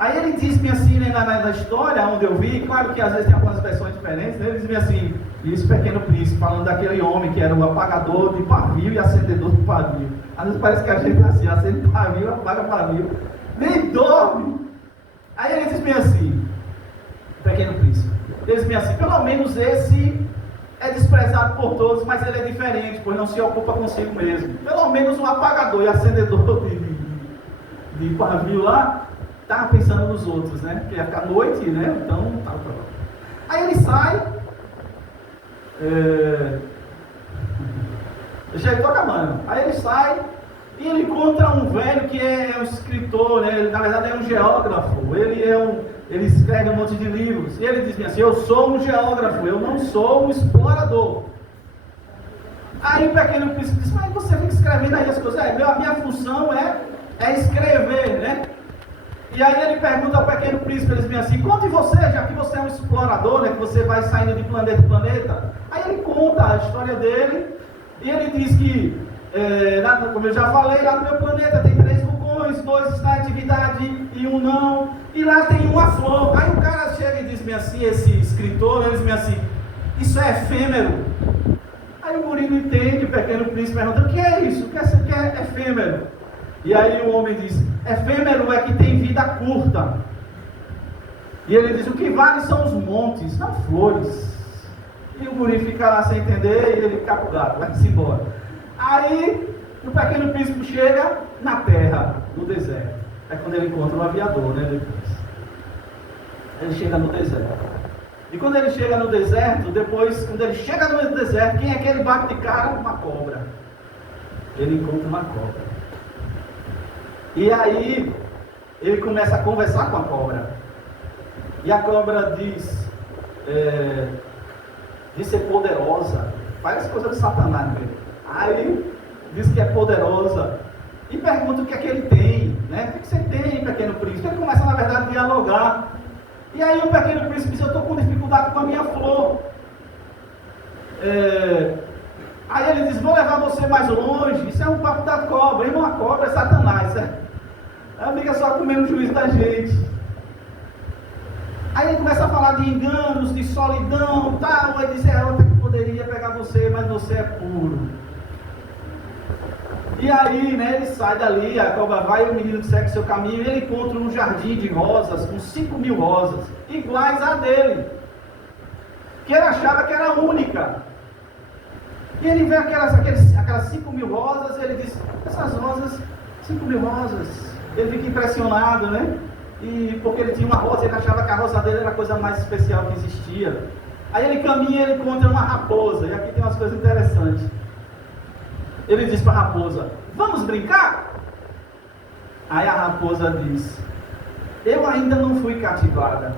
Aí ele diz-me assim, né, na história onde eu vi, claro que às vezes tem algumas versões diferentes, né, ele diz-me assim, isso Pequeno Príncipe, falando daquele homem que era o apagador de pavio e acendedor de pavio. Às vezes parece que a gente assim, acende pavio, apaga pavio, nem dorme. Aí ele diz-me assim, Pequeno Príncipe, ele diz-me assim, pelo menos esse é desprezado por todos, mas ele é diferente, pois não se ocupa consigo mesmo. Pelo menos um apagador e acendedor de pavio lá, estava pensando nos outros, né? Porque ia ficar noite, né? Então, tá. Aí ele sai. Já estou acabando. Aí ele sai e ele encontra um velho que é um escritor, né? Ele, na verdade, é um geógrafo. Ele escreve um monte de livros. E ele diz assim: eu sou um geógrafo, eu não sou um explorador. Aí o Pequeno Príncipe diz: mas você fica escrevendo aí as coisas. A minha função é escrever, né? E aí ele pergunta ao Pequeno Príncipe, ele diz assim, conte você, já que você é um explorador, né, que você vai saindo de planeta em planeta. Aí ele conta a história dele, e ele diz que, como eu já falei, lá no meu planeta tem 3 vulcões, 2 estão em atividade e 1 não, e lá tem uma flor. Aí o cara chega e diz-me assim, esse escritor, ele diz-me assim, isso é efêmero. Aí o guri não entende, o Pequeno Príncipe pergunta, o que é isso? O que é efêmero? E aí o homem diz, efêmero é que tem vida curta. E ele diz, o que vale são os montes, não flores. E o guri fica lá sem entender e ele fica pro gato, vai-se embora. Aí o Pequeno Príncipe chega na terra, no deserto. É quando ele encontra o aviador, né? Depois. Ele chega no deserto. E quando ele chega no deserto, depois, quando ele chega no deserto, quem é que ele bate de cara? Uma cobra. Ele encontra uma cobra. E aí, ele começa a conversar com a cobra. E a cobra diz ser poderosa. Parece coisa de Satanás, né? Aí, diz que é poderosa. E pergunta o que é que ele tem, né? O que você tem, Pequeno Príncipe? Ele começa, na verdade, a dialogar. E aí o Pequeno Príncipe diz, eu estou com dificuldade com a minha flor. Aí ele diz, vou levar você mais longe. Isso é um papo da cobra. Irmão, a cobra é Satanás. Ela fica só comendo o juízo da gente. Aí ele começa a falar de enganos, de solidão, tal. Aí diz, outra que poderia pegar você, mas você é puro. E aí, né, ele sai dali, a cobra vai, o menino segue seu caminho, e ele encontra um jardim de rosas, com 5.000 rosas, iguais a dele. Que ele achava que era única. E ele vê aquelas 5.000 rosas, e ele diz, essas rosas, 5.000 rosas. Ele fica impressionado, né? E porque ele tinha uma rosa, ele achava que a rosa dele era a coisa mais especial que existia. Aí ele caminha e ele encontra uma raposa, e aqui tem umas coisas interessantes. Ele diz para a raposa, vamos brincar? Aí a raposa diz, eu ainda não fui cativada.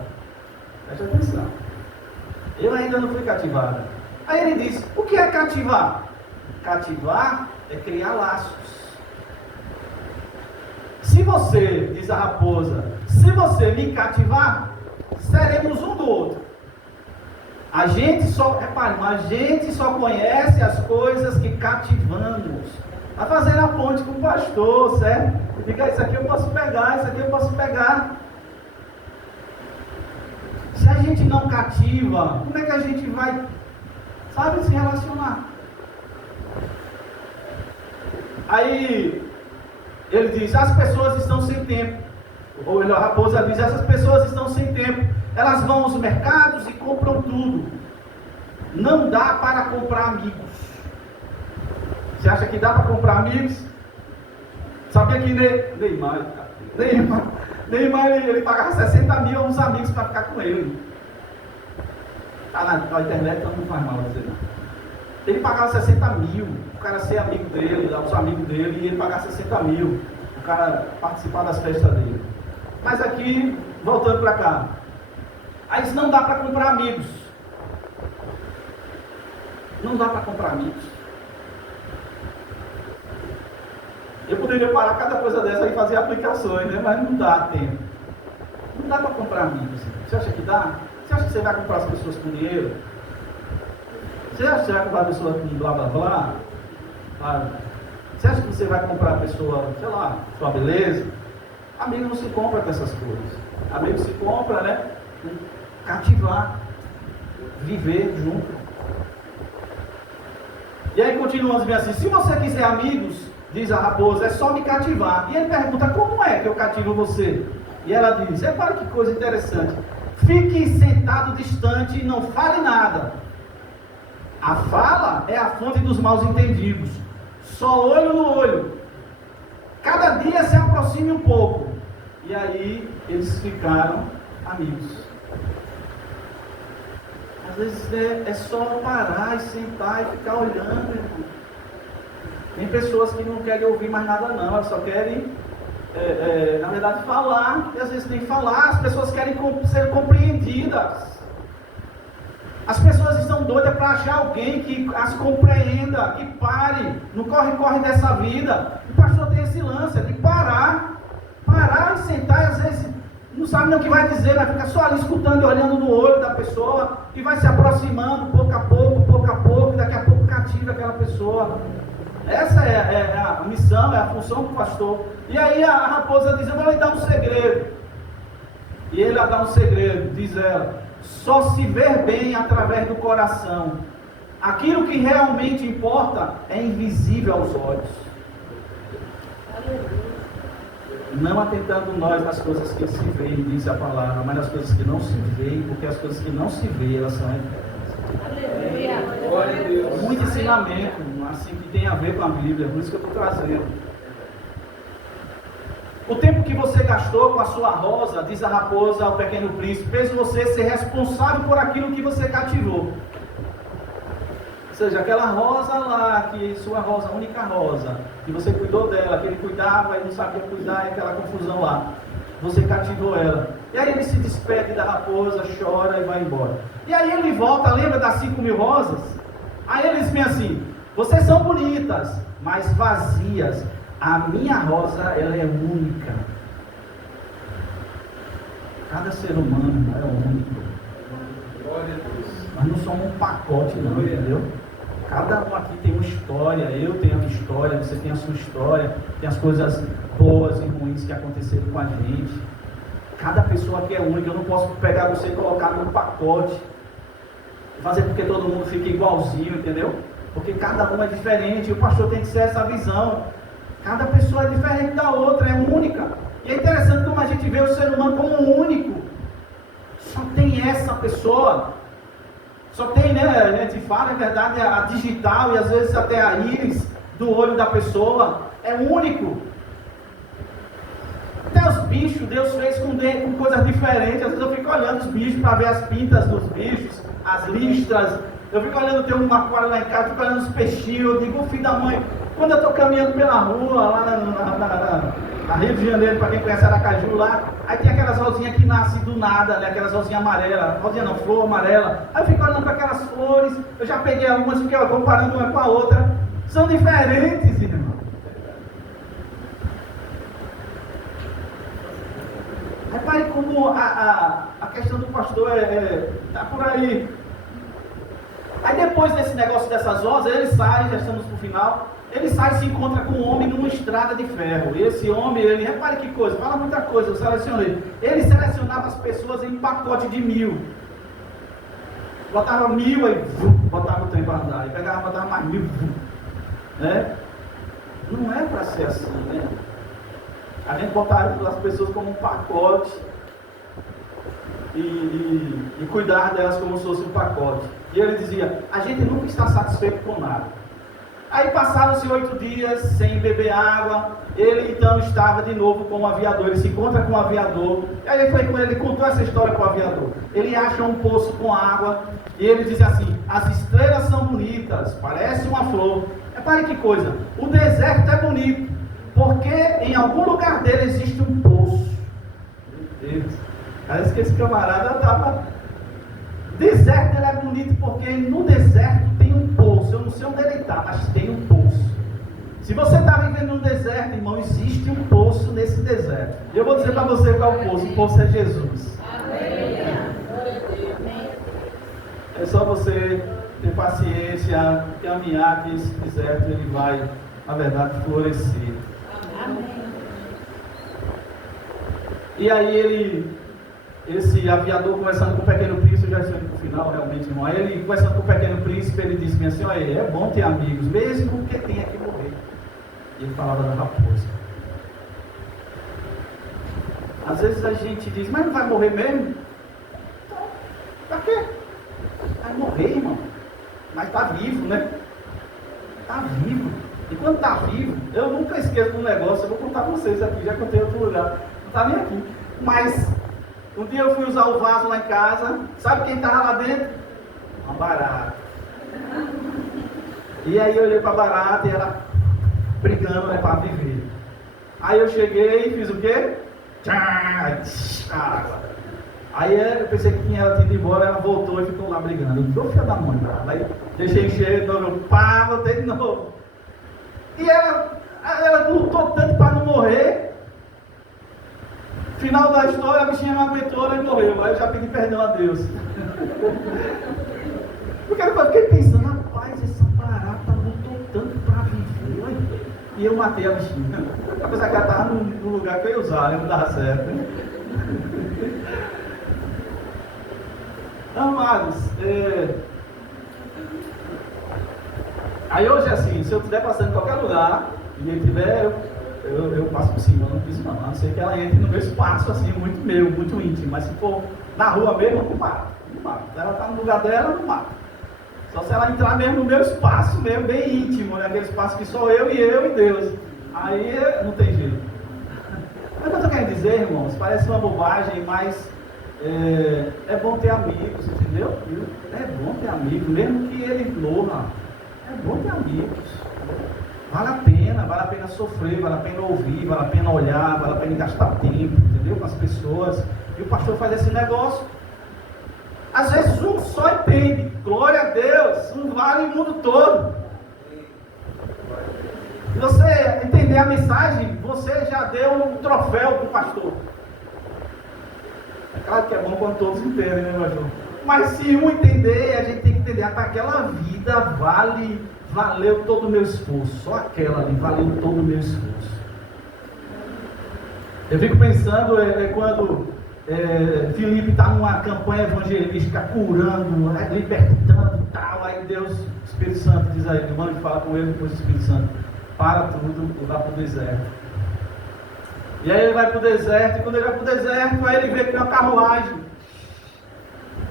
Presta atenção. Eu ainda não fui cativada. Aí ele diz, o que é cativar? Cativar é criar laços. Se você, diz a raposa, se você me cativar, seremos um do outro. A gente só conhece as coisas que cativamos. Está fazendo a ponte com o pastor, certo? E fica, isso aqui eu posso pegar, isso aqui eu posso pegar. Se a gente não cativa, como é que a gente vai, sabe, se relacionar? Aí ele diz, as pessoas estão sem tempo. Ou a raposa diz, essas pessoas estão sem tempo. Elas vão aos mercados e compram tudo. Não dá para comprar amigos. Você acha que dá para comprar amigos? Sabia que Neymar ele pagava 60 mil a uns amigos para ficar com ele. Tá na internet, então não faz mal dizer não. Ele pagava 60 mil, o cara ser amigo dele, os amigos dele, e ele pagava 60 mil, o cara participar das festas dele. Mas aqui, voltando para cá, aí isso não dá para comprar amigos. Não dá para comprar amigos. Eu poderia parar cada coisa dessa e fazer aplicações, né? Mas não dá tempo. Não dá para comprar amigos. Você acha que dá? Você acha que você vai comprar as pessoas com dinheiro? Você acha que você vai comprar a pessoa com blá blá blá? Você acha que você vai comprar a pessoa, sei lá, sua beleza? Amigo não se compra com essas coisas. Amigo se compra, né? Cativar. Viver junto. E aí continuamos bem assim, se você quiser amigos, diz a raposa, é só me cativar. E ele pergunta, como é que eu cativo você? E ela diz, repara que coisa interessante, fique sentado distante e não fale nada. A fala é a fonte dos maus entendidos. Só olho no olho. Cada dia se aproxime um pouco. E aí eles ficaram amigos. Às vezes é só parar e sentar e ficar olhando, irmão. Tem pessoas que não querem ouvir mais nada não, elas só querem, na verdade, falar. E às vezes tem que falar, as pessoas querem ser compreendidas. As pessoas estão doidas para achar alguém que as compreenda, que pare, no corre-corre dessa vida. O pastor tem esse lance, de parar e sentar, e às vezes não sabe nem o que vai dizer, vai ficar só ali escutando e olhando no olho da pessoa, e vai se aproximando pouco a pouco, e daqui a pouco cativa aquela pessoa. Essa é a missão, é a função do pastor. E aí a raposa diz, eu vou lhe dar um segredo. E ele dá um segredo, diz ela, só se ver bem através do coração. Aquilo que realmente importa é invisível aos olhos. Não atentando nós nas coisas que se veem, diz a palavra, mas nas coisas que não se veem, porque as coisas que não se veem, elas são eternas. Glória a Deus. Muito ensinamento, assim, que tem a ver com a Bíblia, por isso que eu estou trazendo. O tempo que você gastou com a sua rosa, diz a raposa ao pequeno príncipe, fez você ser responsável por aquilo que você cativou. Ou seja, aquela rosa lá, que sua rosa, a única rosa, que você cuidou dela, que ele cuidava e não sabia cuidar, e aquela confusão lá. Você cativou ela. E aí ele se despede da raposa, chora e vai embora. E aí ele volta, lembra das 5.000 rosas? Aí ele diz bem assim, vocês são bonitas, mas vazias. A minha rosa, ela é única. Cada ser humano é único. Glória a Deus. Nós não somos um pacote não, entendeu? Cada um aqui tem uma história, eu tenho a minha história, você tem a sua história, tem as coisas boas e ruins que aconteceram com a gente. Cada pessoa aqui é única, eu não posso pegar você e colocar num pacote, fazer porque todo mundo fica igualzinho, entendeu? Porque cada um é diferente, e o pastor tem que ser essa visão. Cada pessoa é diferente da outra, é única. E é interessante como a gente vê o ser humano como único. Só tem essa pessoa. Só tem, né? A gente fala, é verdade, a digital e às vezes até a íris do olho da pessoa. É único. Até os bichos, Deus fez com coisas diferentes. Às vezes eu fico olhando os bichos para ver as pintas dos bichos, as listras. Eu fico olhando, tem um aquário lá em casa, fico olhando os peixinhos. Eu digo, filho da mãe, quando eu estou caminhando pela rua, lá na Rio de Janeiro, para quem conhece Aracaju lá, aí tem aquelas rosinhas que nascem do nada, né? Aquelas rosinhas amarelas, rosinha não, flor amarela. Aí eu fico olhando para aquelas flores, eu já peguei algumas e fiquei comparando uma com a outra. São diferentes, irmão. Repare como a questão do pastor está por aí. Aí depois desse negócio dessas rosas, ele sai, já estamos no final, ele sai e se encontra com um homem numa estrada de ferro. E esse homem, ele, repare que coisa, fala muita coisa, eu selecionei. Ele selecionava as pessoas em pacote de 1.000. Botava 1.000 aí, botava o trem para andar. E pegava, botava mais 1.000. Né? Não é para ser assim, né? A gente botava as pessoas como um pacote e cuidar delas como se fosse um pacote. E ele dizia, a gente nunca está satisfeito com nada. Aí passaram-se 8 dias sem beber água. Ele então estava de novo com o aviador. Ele se encontra com o aviador. E aí ele foi com ele, contou essa história para o aviador. Ele acha um poço com água. E ele diz assim: as estrelas são bonitas, parece uma flor. Repare que coisa, o deserto é bonito, porque em algum lugar dele existe um poço. Meu Deus, parece que esse camarada estava... Deserto ele é bonito porque no deserto tem um poço. Eu não sei onde ele está, mas tem um poço. Se você está vivendo no deserto, irmão, existe um poço nesse deserto. E eu vou dizer para você qual é o poço é Jesus. Amém. É só você ter paciência, caminhar, que esse deserto ele vai, na verdade, florescer. Amém. E aí esse aviador conversando com o pequeno príncipe, já estou indo para o final realmente, irmão. Aí ele conversando com o pequeno príncipe, ele disse assim: olha, é bom ter amigos, mesmo que tenha que morrer. E ele falava da raposa. Às vezes a gente diz: mas não vai morrer mesmo? Então, para quê? Vai morrer, irmão. Mas está vivo, né? Está vivo. E quando está vivo, eu nunca esqueço de um negócio, eu vou contar para vocês aqui, já contei em outro lugar. Não está nem aqui. Mas um dia eu fui usar o vaso lá em casa. Sabe quem estava lá dentro? Uma barata. E aí eu olhei para a barata e ela brigando, né, para viver. Aí eu cheguei e fiz o quê? Água. Aí eu pensei que tinha ela ido embora, ela voltou e ficou lá brigando. Eu filho da mãe. Aí deixei encher de novo, pá, voltei de novo. E ela lutou tanto para não morrer. Final da história, a bichinha não aguentou, ela morreu. Aí eu já pedi perdão a Deus. Porque eu fiquei pensando: rapaz, essa barata lutou tanto para viver. E eu matei a bichinha. Apesar que ela estava no lugar que eu ia usar, né? Não dava certo. Né? Amados, aí hoje assim, se eu estiver passando em qualquer lugar e ele tiver, eu passo por cima, eu não piso não. A não ser que ela entre no meu espaço, assim, muito meu, muito íntimo. Mas se for na rua mesmo, eu não mato. Ela está no lugar dela, eu não mato. Só se ela entrar mesmo no meu espaço mesmo, bem íntimo, né? Aquele espaço que sou eu e Deus. Aí não tem jeito. Mas o que eu estou querendo dizer, irmãos, parece uma bobagem, mas é bom ter amigos, entendeu? É bom ter amigos, mesmo que ele morra. É bom ter amigos. Vale a pena sofrer, vale a pena ouvir, vale a pena olhar, vale a pena gastar tempo, entendeu? Com as pessoas. E o pastor faz esse negócio. Às vezes um só entende. Glória a Deus, um vale o mundo todo. Se você entender a mensagem, você já deu um troféu para o pastor. É claro que é bom quando todos entendem, né, meu irmão? Mas se um entender, a gente tem que entender que aquela vida valeu todo o meu esforço. Só aquela ali valeu todo o meu esforço. Eu fico pensando quando Filipe está numa campanha evangelística, curando, libertando e tal. Aí Deus, o Espírito Santo diz a ele, manda falar com ele, depois o Espírito Santo para tudo e vai para o deserto. E aí ele vai para o deserto, e quando ele vai para o deserto, aí ele vê que tem uma carruagem.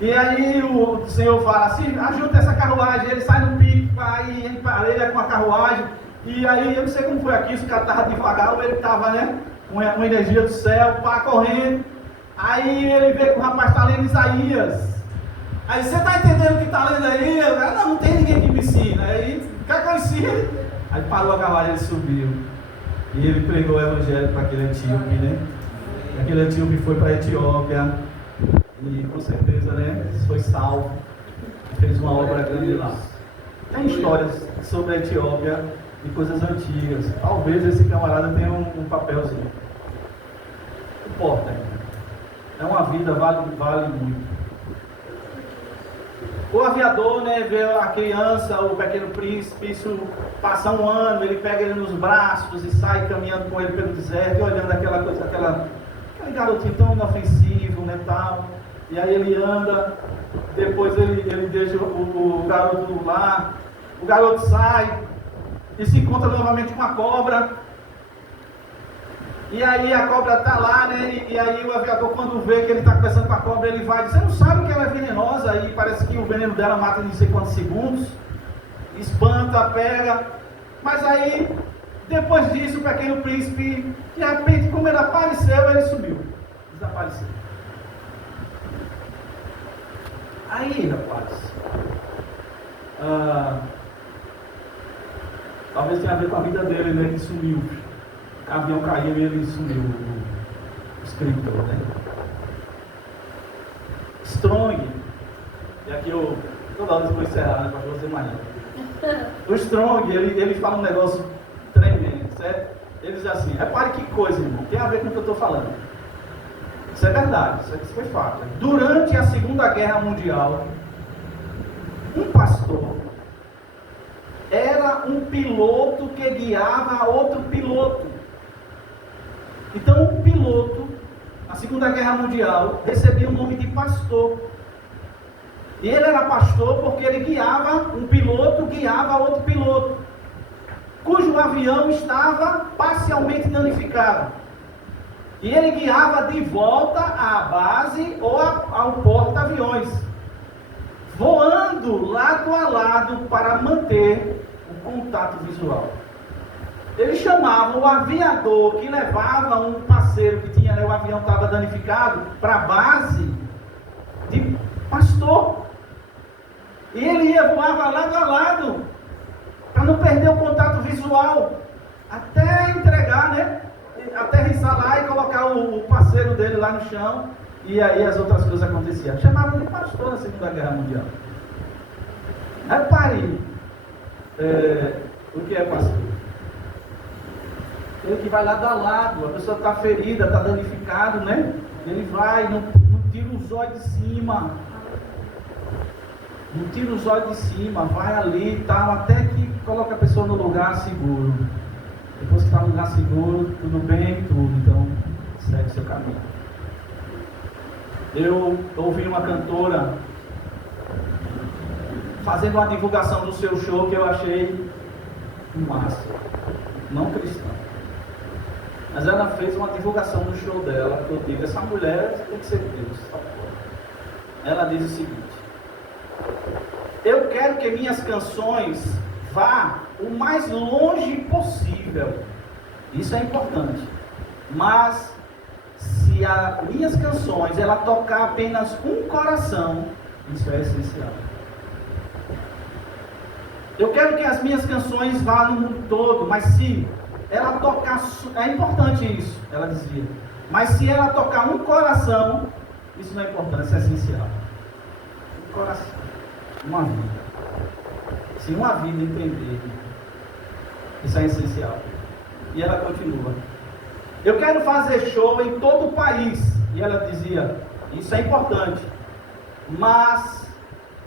E aí o Senhor fala assim: ajuda essa carruagem. Ele sai no pique, aí ele parelha com a carruagem. E aí eu não sei como foi aqui, se o cara estava devagar ou ele estava, né, com uma energia do céu, pá, correndo. Aí ele vê que o rapaz está lendo Isaías. Aí você está entendendo o que está lendo aí? Eu, não tem ninguém que me ensina. Aí, quer que eu ensine? Aí parou a carruagem, ele subiu. E ele pregou o evangelho para aquele etíope, né? Aquele etíope foi para a Etiópia. E com certeza, né, foi salvo. Fez uma obra grande lá. Tem histórias sobre a Etiópia de coisas antigas. Talvez esse camarada tenha um papelzinho. Não importa. É uma vida, vale muito. O aviador, né, vê a criança, o pequeno príncipe, isso passa um ano, ele pega ele nos braços e sai caminhando com ele pelo deserto, e olhando aquela coisa, aquele garotinho tão inofensivo, né, tal. E aí ele anda, depois ele deixa o garoto lá, o garoto sai e se encontra novamente com a cobra. E aí a cobra está lá, né? E aí o aviador, quando vê que ele está conversando com a cobra, ele vai, você não sabe que ela é venenosa, e parece que o veneno dela mata em não sei quantos segundos, espanta, pega, Mas aí, depois disso, o pequeno príncipe, de repente, como ele apareceu, ele sumiu. Desapareceu. Aí, rapaz, talvez tenha a ver com a vida dele, né? Ele sumiu. O avião caiu e ele sumiu. O escritor, né? Strong. E aqui eu, toda hora eu vou encerrar, né? Para você mais. O Strong, ele fala um negócio tremendo, certo? Ele diz assim, repare que coisa, irmão, tem a ver com o que eu estou falando. Isso é verdade, isso foi fato. Durante a Segunda Guerra Mundial, um pastor era um piloto que guiava outro piloto. Então, um piloto, na Segunda Guerra Mundial, recebia o nome de pastor. E ele era pastor porque ele guiava, um piloto guiava outro piloto, cujo avião estava parcialmente danificado. E ele guiava de volta à base ou ao porta-aviões, voando lado a lado para manter o contato visual. Ele chamava o aviador que levava um parceiro que tinha, né, o avião estava danificado, para a base de pastor. E ele ia voar lado a lado, para não perder o contato visual, até entregar, né? Aterrissar lá e colocar o parceiro dele lá no chão, e aí as outras coisas aconteciam. Chamavam de pastor na Segunda Guerra Mundial. Repare, o que é pastor? Ele que vai lado a lado, a pessoa está ferida, está danificado, né? Ele vai, não tira os olhos de cima. Não tira os olhos de cima, vai ali e tal, até que coloca a pessoa no lugar seguro. Depois que está no lugar seguro, tudo bem, tudo, então segue seu caminho. Eu ouvi uma cantora fazendo uma divulgação do seu show que eu achei massa, não cristã. Mas ela fez uma divulgação do show dela, que eu digo, essa mulher tem que ser Deus. Ela diz o seguinte: eu quero que minhas canções vá o mais longe possível. Isso é importante. Mas se as minhas canções ela tocar apenas um coração, isso é essencial. Eu quero que as minhas canções vá no mundo todo, mas se ela tocar, é importante isso, ela dizia. Mas se ela tocar um coração, isso não é importante, isso é essencial. Um coração, uma vida. Se uma vida entender, isso é essencial. E ela continua: eu quero fazer show em todo o país. E ela dizia, isso é importante, mas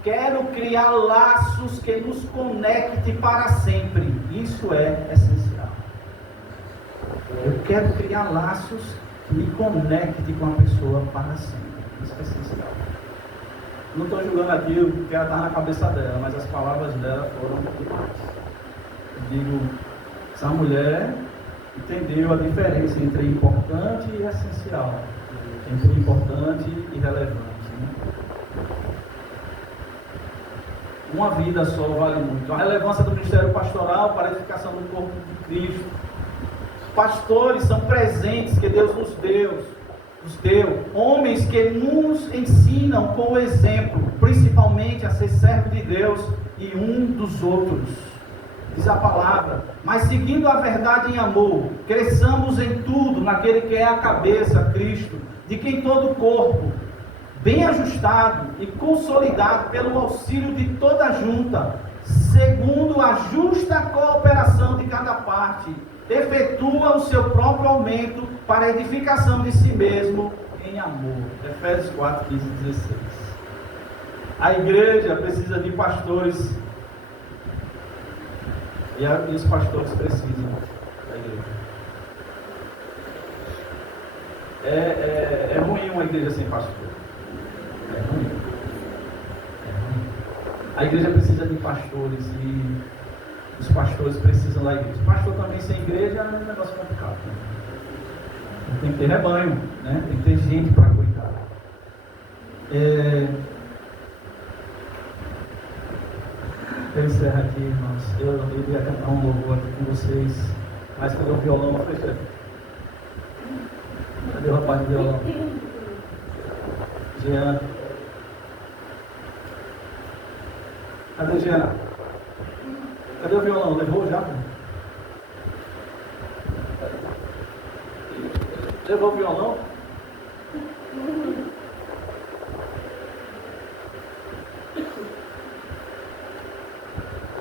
quero criar laços que nos conecte para sempre. Isso é essencial. Eu quero criar laços que me conecte com a pessoa para sempre. Isso é essencial. Não estou julgando aqui o que ela está na cabeça dela, mas as palavras dela foram demais. Eu digo, essa mulher entendeu a diferença entre importante e essencial, entre importante e relevante, né? Uma vida só vale muito. A relevância do ministério pastoral para a edificação do corpo de Cristo. Pastores são presentes que Deus nos deu, homens que nos ensinam com o exemplo, principalmente a ser servo de Deus e um dos outros. Diz a palavra: mas seguindo a verdade em amor, cresçamos em tudo naquele que é a cabeça, Cristo, de quem todo o corpo, bem ajustado e consolidado pelo auxílio de toda a junta, segundo a justa cooperação de cada parte, efetua o seu próprio aumento para a edificação de si mesmo em amor. Efésios 4, 15 e 16. A igreja precisa de pastores, e os pastores precisam da igreja. É ruim uma igreja sem pastor. É ruim. A igreja precisa de pastores e os pastores precisam da igreja. O pastor também sem igreja é um negócio complicado, né? Tem que ter rebanho, né? Tem que ter gente para cuidar. eu encerro aqui, irmãos. Eu ia cantar um louvor aqui com vocês. Mas cadê o violão? Foi, chefe? Cadê o rapaz do violão? Jean. Cadê Jean? Cadê o violão? Levou já? Levou o violão?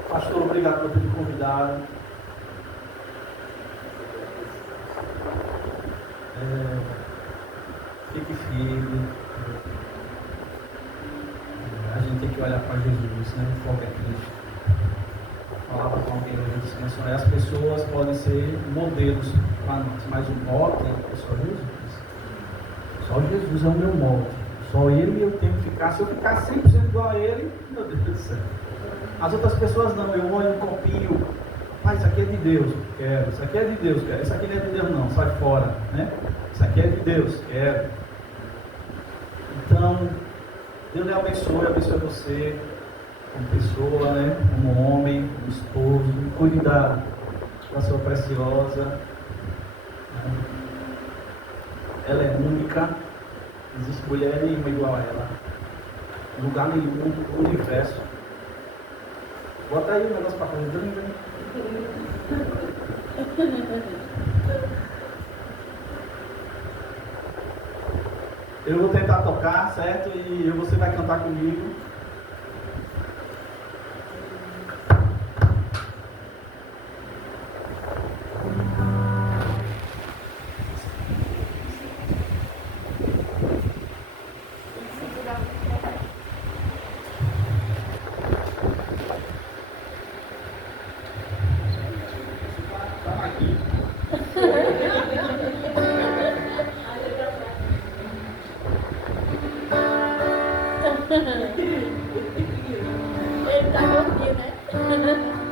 Pastor, obrigado por ter me convidado. Fique firme. A gente tem que olhar para Jesus, né? O foco é Cristo. Falar para alguém, a gente mencionar. As pessoas podem ser modelos para nós, mas o molde é só Jesus. Só Jesus é o meu molde. Só Ele eu tenho que ficar. Se eu ficar 100% igual a Ele, meu Deus do céu. As outras pessoas não, eu olho um copinho, mas isso aqui é de Deus, quero, isso aqui é de Deus, quero, isso aqui não é de Deus não, sai fora, né? Isso aqui é de Deus, quero. Então, Deus lhe abençoe você, como pessoa, né? Como homem, como esposo, cuide da sua preciosa, né? Ela é única, não existe mulher nenhuma igual a ela, em lugar nenhum do universo. Bota aí o negócio para fazer. Eu vou tentar tocar, certo? E você vai cantar comigo. Ele tá gordinho, né?